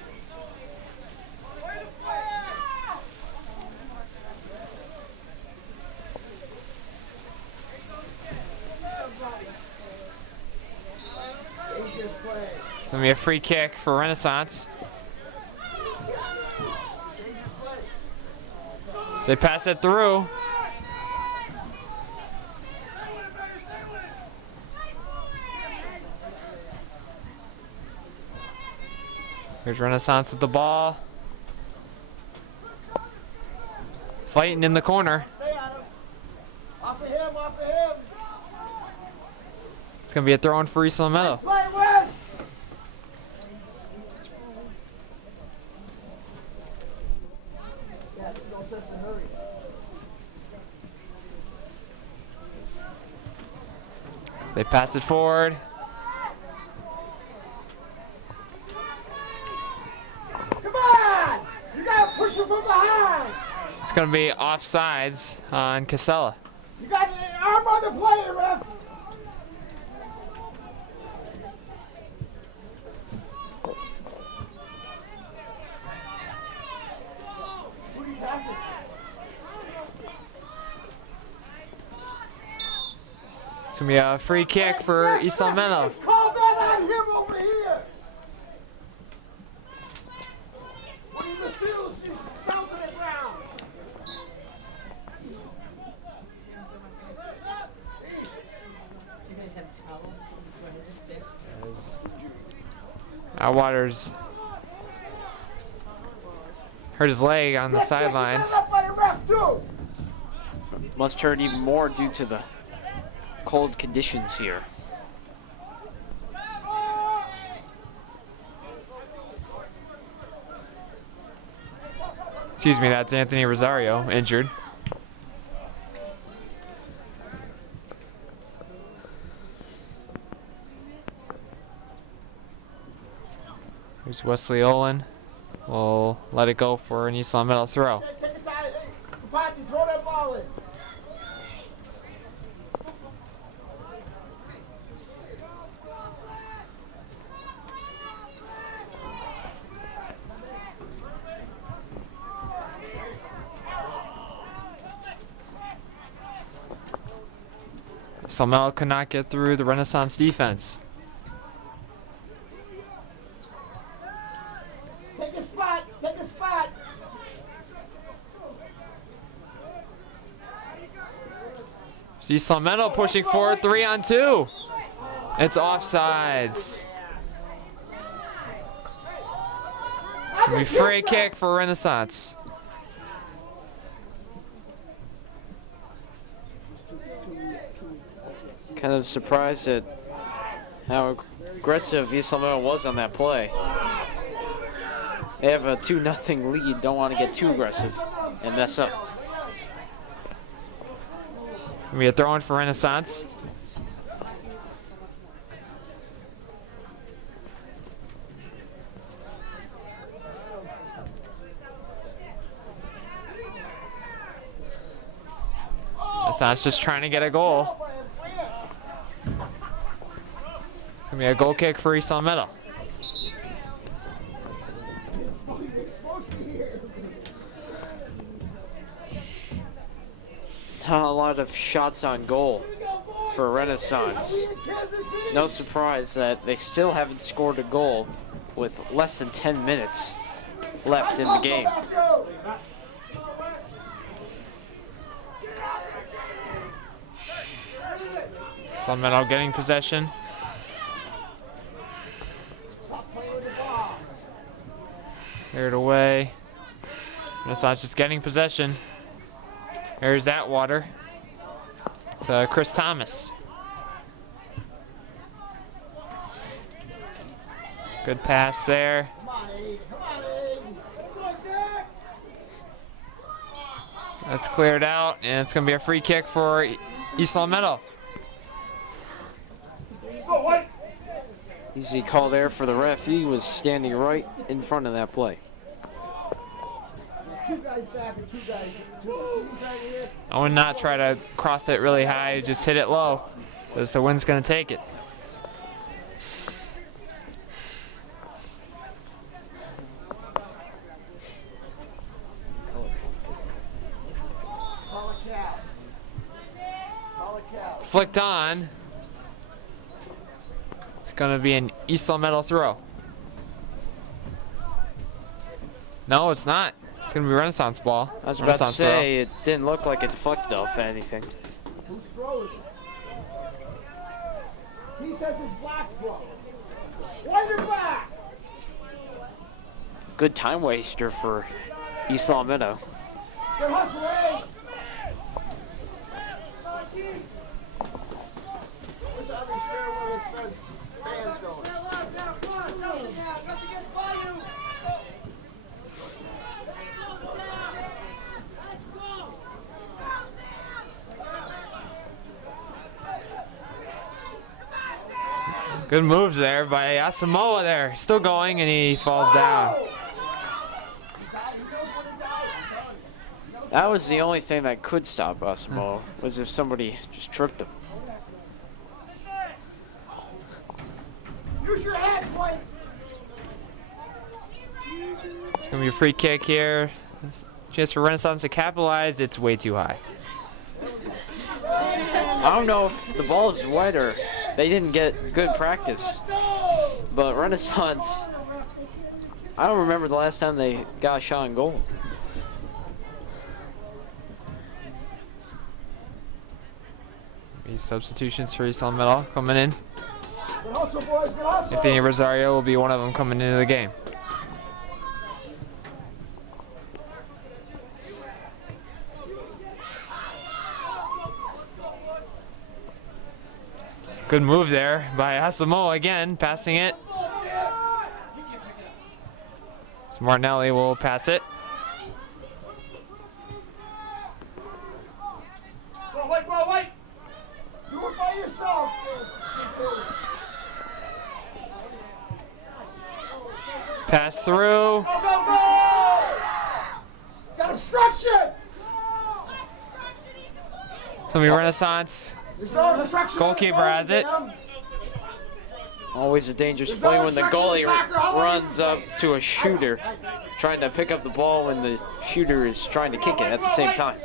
Gonna be a free kick for Renaissance. They pass it through. Here's Renaissance with the ball. Fighting in the corner. Off of him, off of him! It's gonna be a throw-in for East Meadow. Right, West! Yeah, don't touch the hurry. They pass it forward. Come on! You gotta push him from behind! It's gonna be offsides on Casella. You got an arm on the player, ref! Who do you pass it? It's gonna be a free kick for East Meadow. Call that on him over here! When he refused, he's belting it round. Waters hurt his leg on the sidelines. Must hurt even more due to the cold conditions here. Excuse me, that's Anthony Rosario, injured. Here's Wesley Olin. We'll let it go for an East Meadow throw. Take it down. Hey, throw that ball in. Meadow could not get through the Renaissance defense. Take a spot. Take a spot. East Meadow pushing forward, 3-on-2. It's offsides. It'll be free kick for Renaissance. Kind of surprised at how aggressive East Meadow was on that play. They have a 2-0 lead, don't want to get too aggressive and mess up. Gonna be a throw in for Renaissance. Renaissance just trying to get a goal. It's gonna be a goal kick for East Long Meadow. Not a lot of shots on goal for Renaissance. No surprise that they still haven't scored a goal with less than 10 minutes left in the game. East Long Meadow getting possession. Cleared away. Renaissance just getting possession. There's Atwater to Chris Thomas. Good pass there. That's cleared out, and it's going to be a free kick for East Long Meadow. Easy call there for the ref. He was standing right in front of that play. I would not try to cross it really high, just hit it low, because the wind's going to take it. Flicked on. It's going to be an East Long Meadow throw. No, it's not. It's going to be Renaissance ball. I was about to Renaissance say, it didn't look like it deflected off anything. Who's throwing? He says it's black throw. Wind her back. Good time waster for East Long Meadow. Good hustle, eh? Where's all these fair weather fans going? Good moves there by Asamoah there. Still going, and he falls down. That was the only thing that could stop Asamoah, was if somebody just tripped him. Use your hands, White. It's going to be a free kick here. Chance for Renaissance to capitalize. It's way too high. I don't know if the ball is wet or they didn't get good practice, but Renaissance, I don't remember the last time they got a shot on goal. These substitutions for East Long Meadow coming in. Good hustle, boys. Good hustle. Anthony Rosario will be one of them coming into the game. Good move there by Asamoah again, passing it. So Martinelli will pass it. Wait. Do it by yourself. Pass through. Got obstruction. So we Renaissance. There's no obstruction. Goalkeeper has it. Always a dangerous play when the goalie runs up to a shooter, trying to pick up the ball when the shooter is trying to kick it at the same time.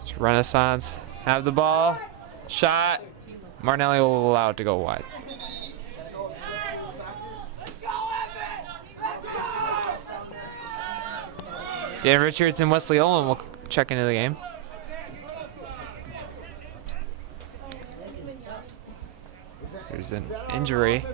It's Renaissance. Have the ball. Shot. Martinelli will allow it to go wide. Dan Richards and Wesley Owen will check into the game. There's an injury.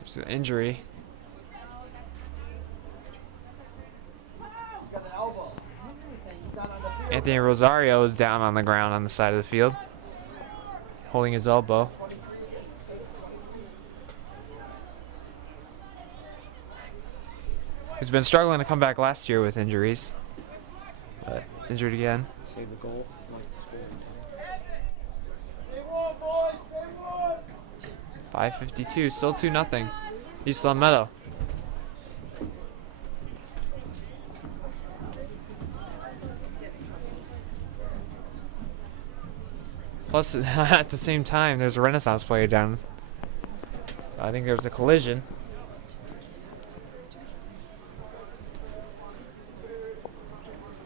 There's an injury. Anthony Rosario is down on the ground on the side of the field, holding his elbow. He's been struggling to come back last year with injuries, but injured again. Save the goal. 5:52, still 2-0. East Long Meadow. Plus, at the same time, there's a Renaissance player down. I think there was a collision.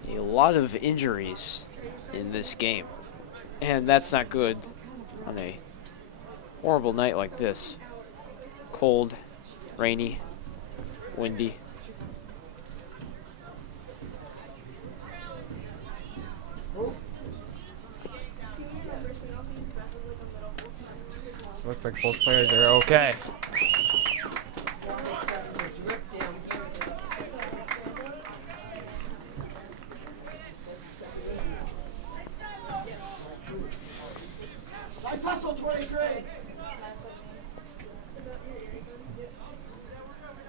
A lot of injuries in this game, and that's not good on a horrible night like this. Cold, rainy, windy. So it looks like both players are okay. Nice hustle, 23.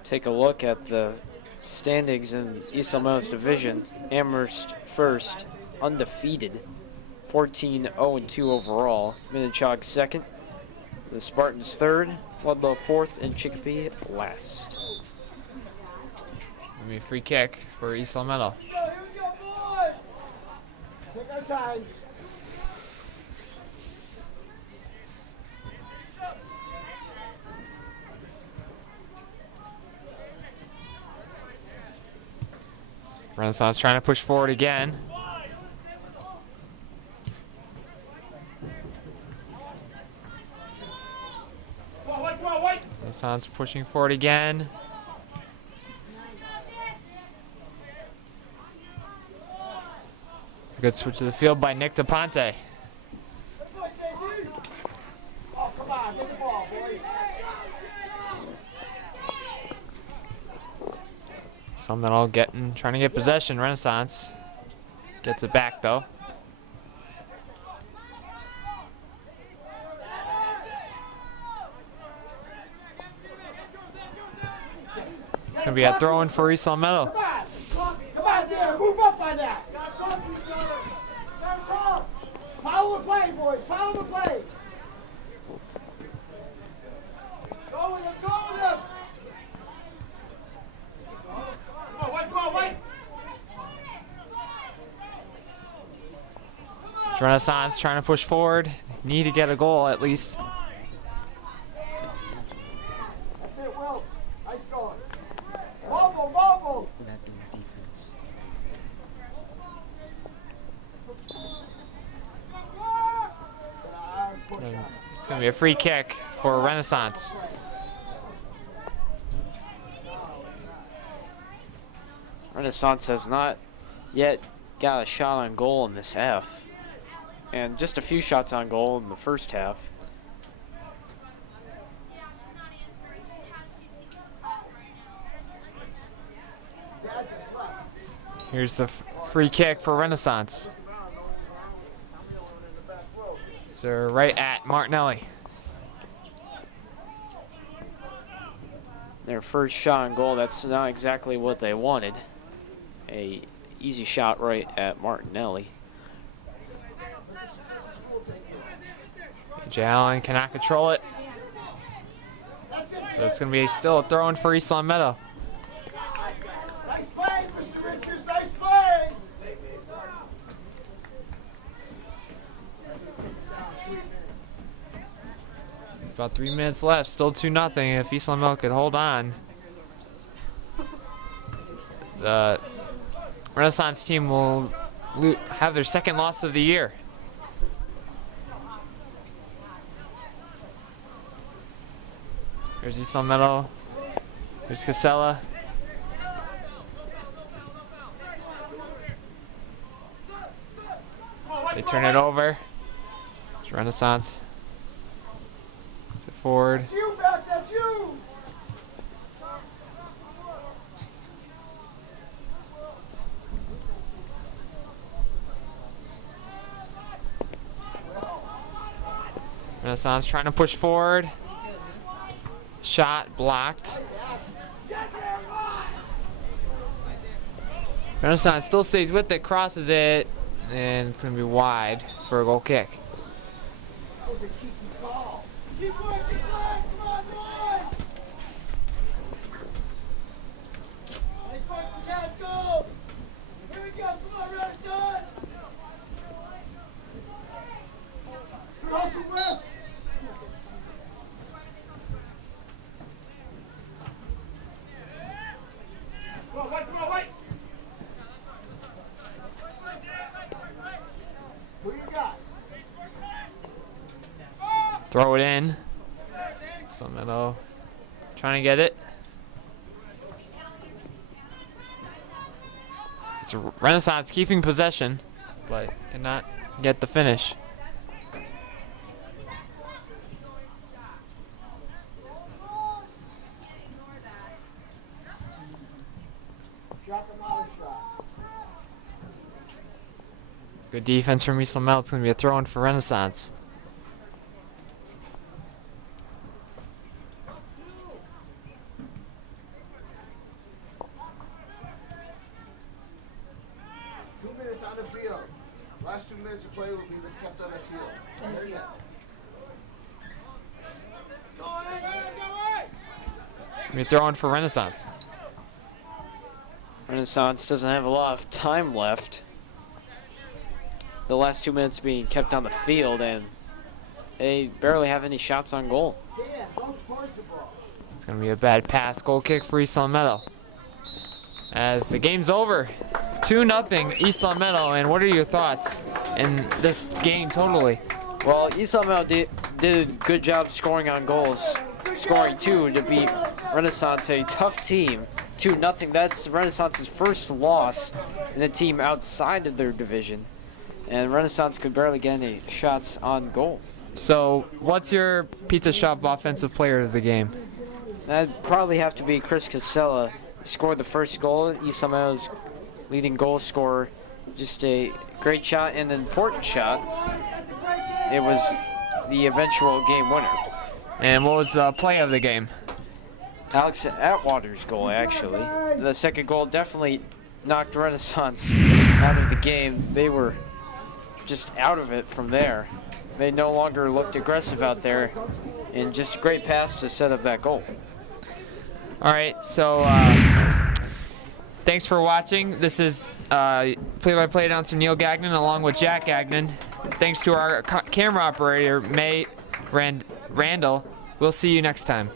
Take a look at the standings in East Long Meadow's division. Amherst first, undefeated, 14-0-2 overall. Minnetonka second, the Spartans third, Ludlow fourth, and Chicopee last. Gonna be a free kick for East Long Meadow. Take our time. Renaissance trying to push forward again. Renaissance pushing forward again. A good switch to the field by Nick DePonte. Oh, come on, get the ball, boys. Some that all trying to get possession. Renaissance gets it back though. It's gonna be a throw in for East Long Meadow. Come on, there, move up on that. Follow the play, boys, follow the play. Go with him, go with him. Renaissance trying to push forward. Need to get a goal at least. That's it, Will. Nice going. Mobile, mobile. It's going to be a free kick for Renaissance. Renaissance has not yet got a shot on goal in this half, and just a few shots on goal in the first half. Here's the free kick for Renaissance. So right at Martinelli. Their first shot on goal, that's not exactly what they wanted. A easy shot right at Martinelli. Jay Allen cannot control it. So it's going to be still a throw in for East Long Meadow. Nice play, Mr. Richards, nice play. About 3 minutes left, still 2-0. If East Long Meadow could hold on, the Renaissance team will have their second loss of the year. Here's East Long Meadow. Here's Casella. They turn it over. It's Renaissance. To forward. That's you back, that's you. Renaissance trying to push forward. Shot blocked. Renaissance still stays with it, crosses it, and it's going to be wide for a goal kick. Throw it in. Salmetto trying to get it. It's Renaissance keeping possession, but cannot get the finish. Good defense from Salmetto. It's going to be a throw-in for Renaissance. On the field. Last 2 minutes of play will be kept on the field. Thank you. We're throwing for Renaissance. Renaissance doesn't have a lot of time left. The last 2 minutes being kept on the field, and they barely have any shots on goal. It's going to be a bad pass. Goal kick for East Salmetto. As the game's over. 2-0 East Salmetto, and what are your thoughts in this game totally? Well, East Salmetto did a good job scoring on goals, scoring 2 to beat Renaissance, a tough team. 2-0. That's Renaissance's first loss in a team outside of their division, and Renaissance could barely get any shots on goal. So, what's your Pizza Shop offensive player of the game? That'd probably have to be Chris Casella. Scored the first goal. East Salmetto's leading goal scorer. Just a great shot and an important shot. It was the eventual game winner. And what was the play of the game? Alex Atwater's goal, actually. The second goal definitely knocked Renaissance out of the game. They were just out of it from there. They no longer looked aggressive out there, and just a great pass to set up that goal. All right, so thanks for watching. This is play-by-play announcer Neil Gagnon along with Jack Gagnon. Thanks to our camera operator, May Randall. We'll see you next time.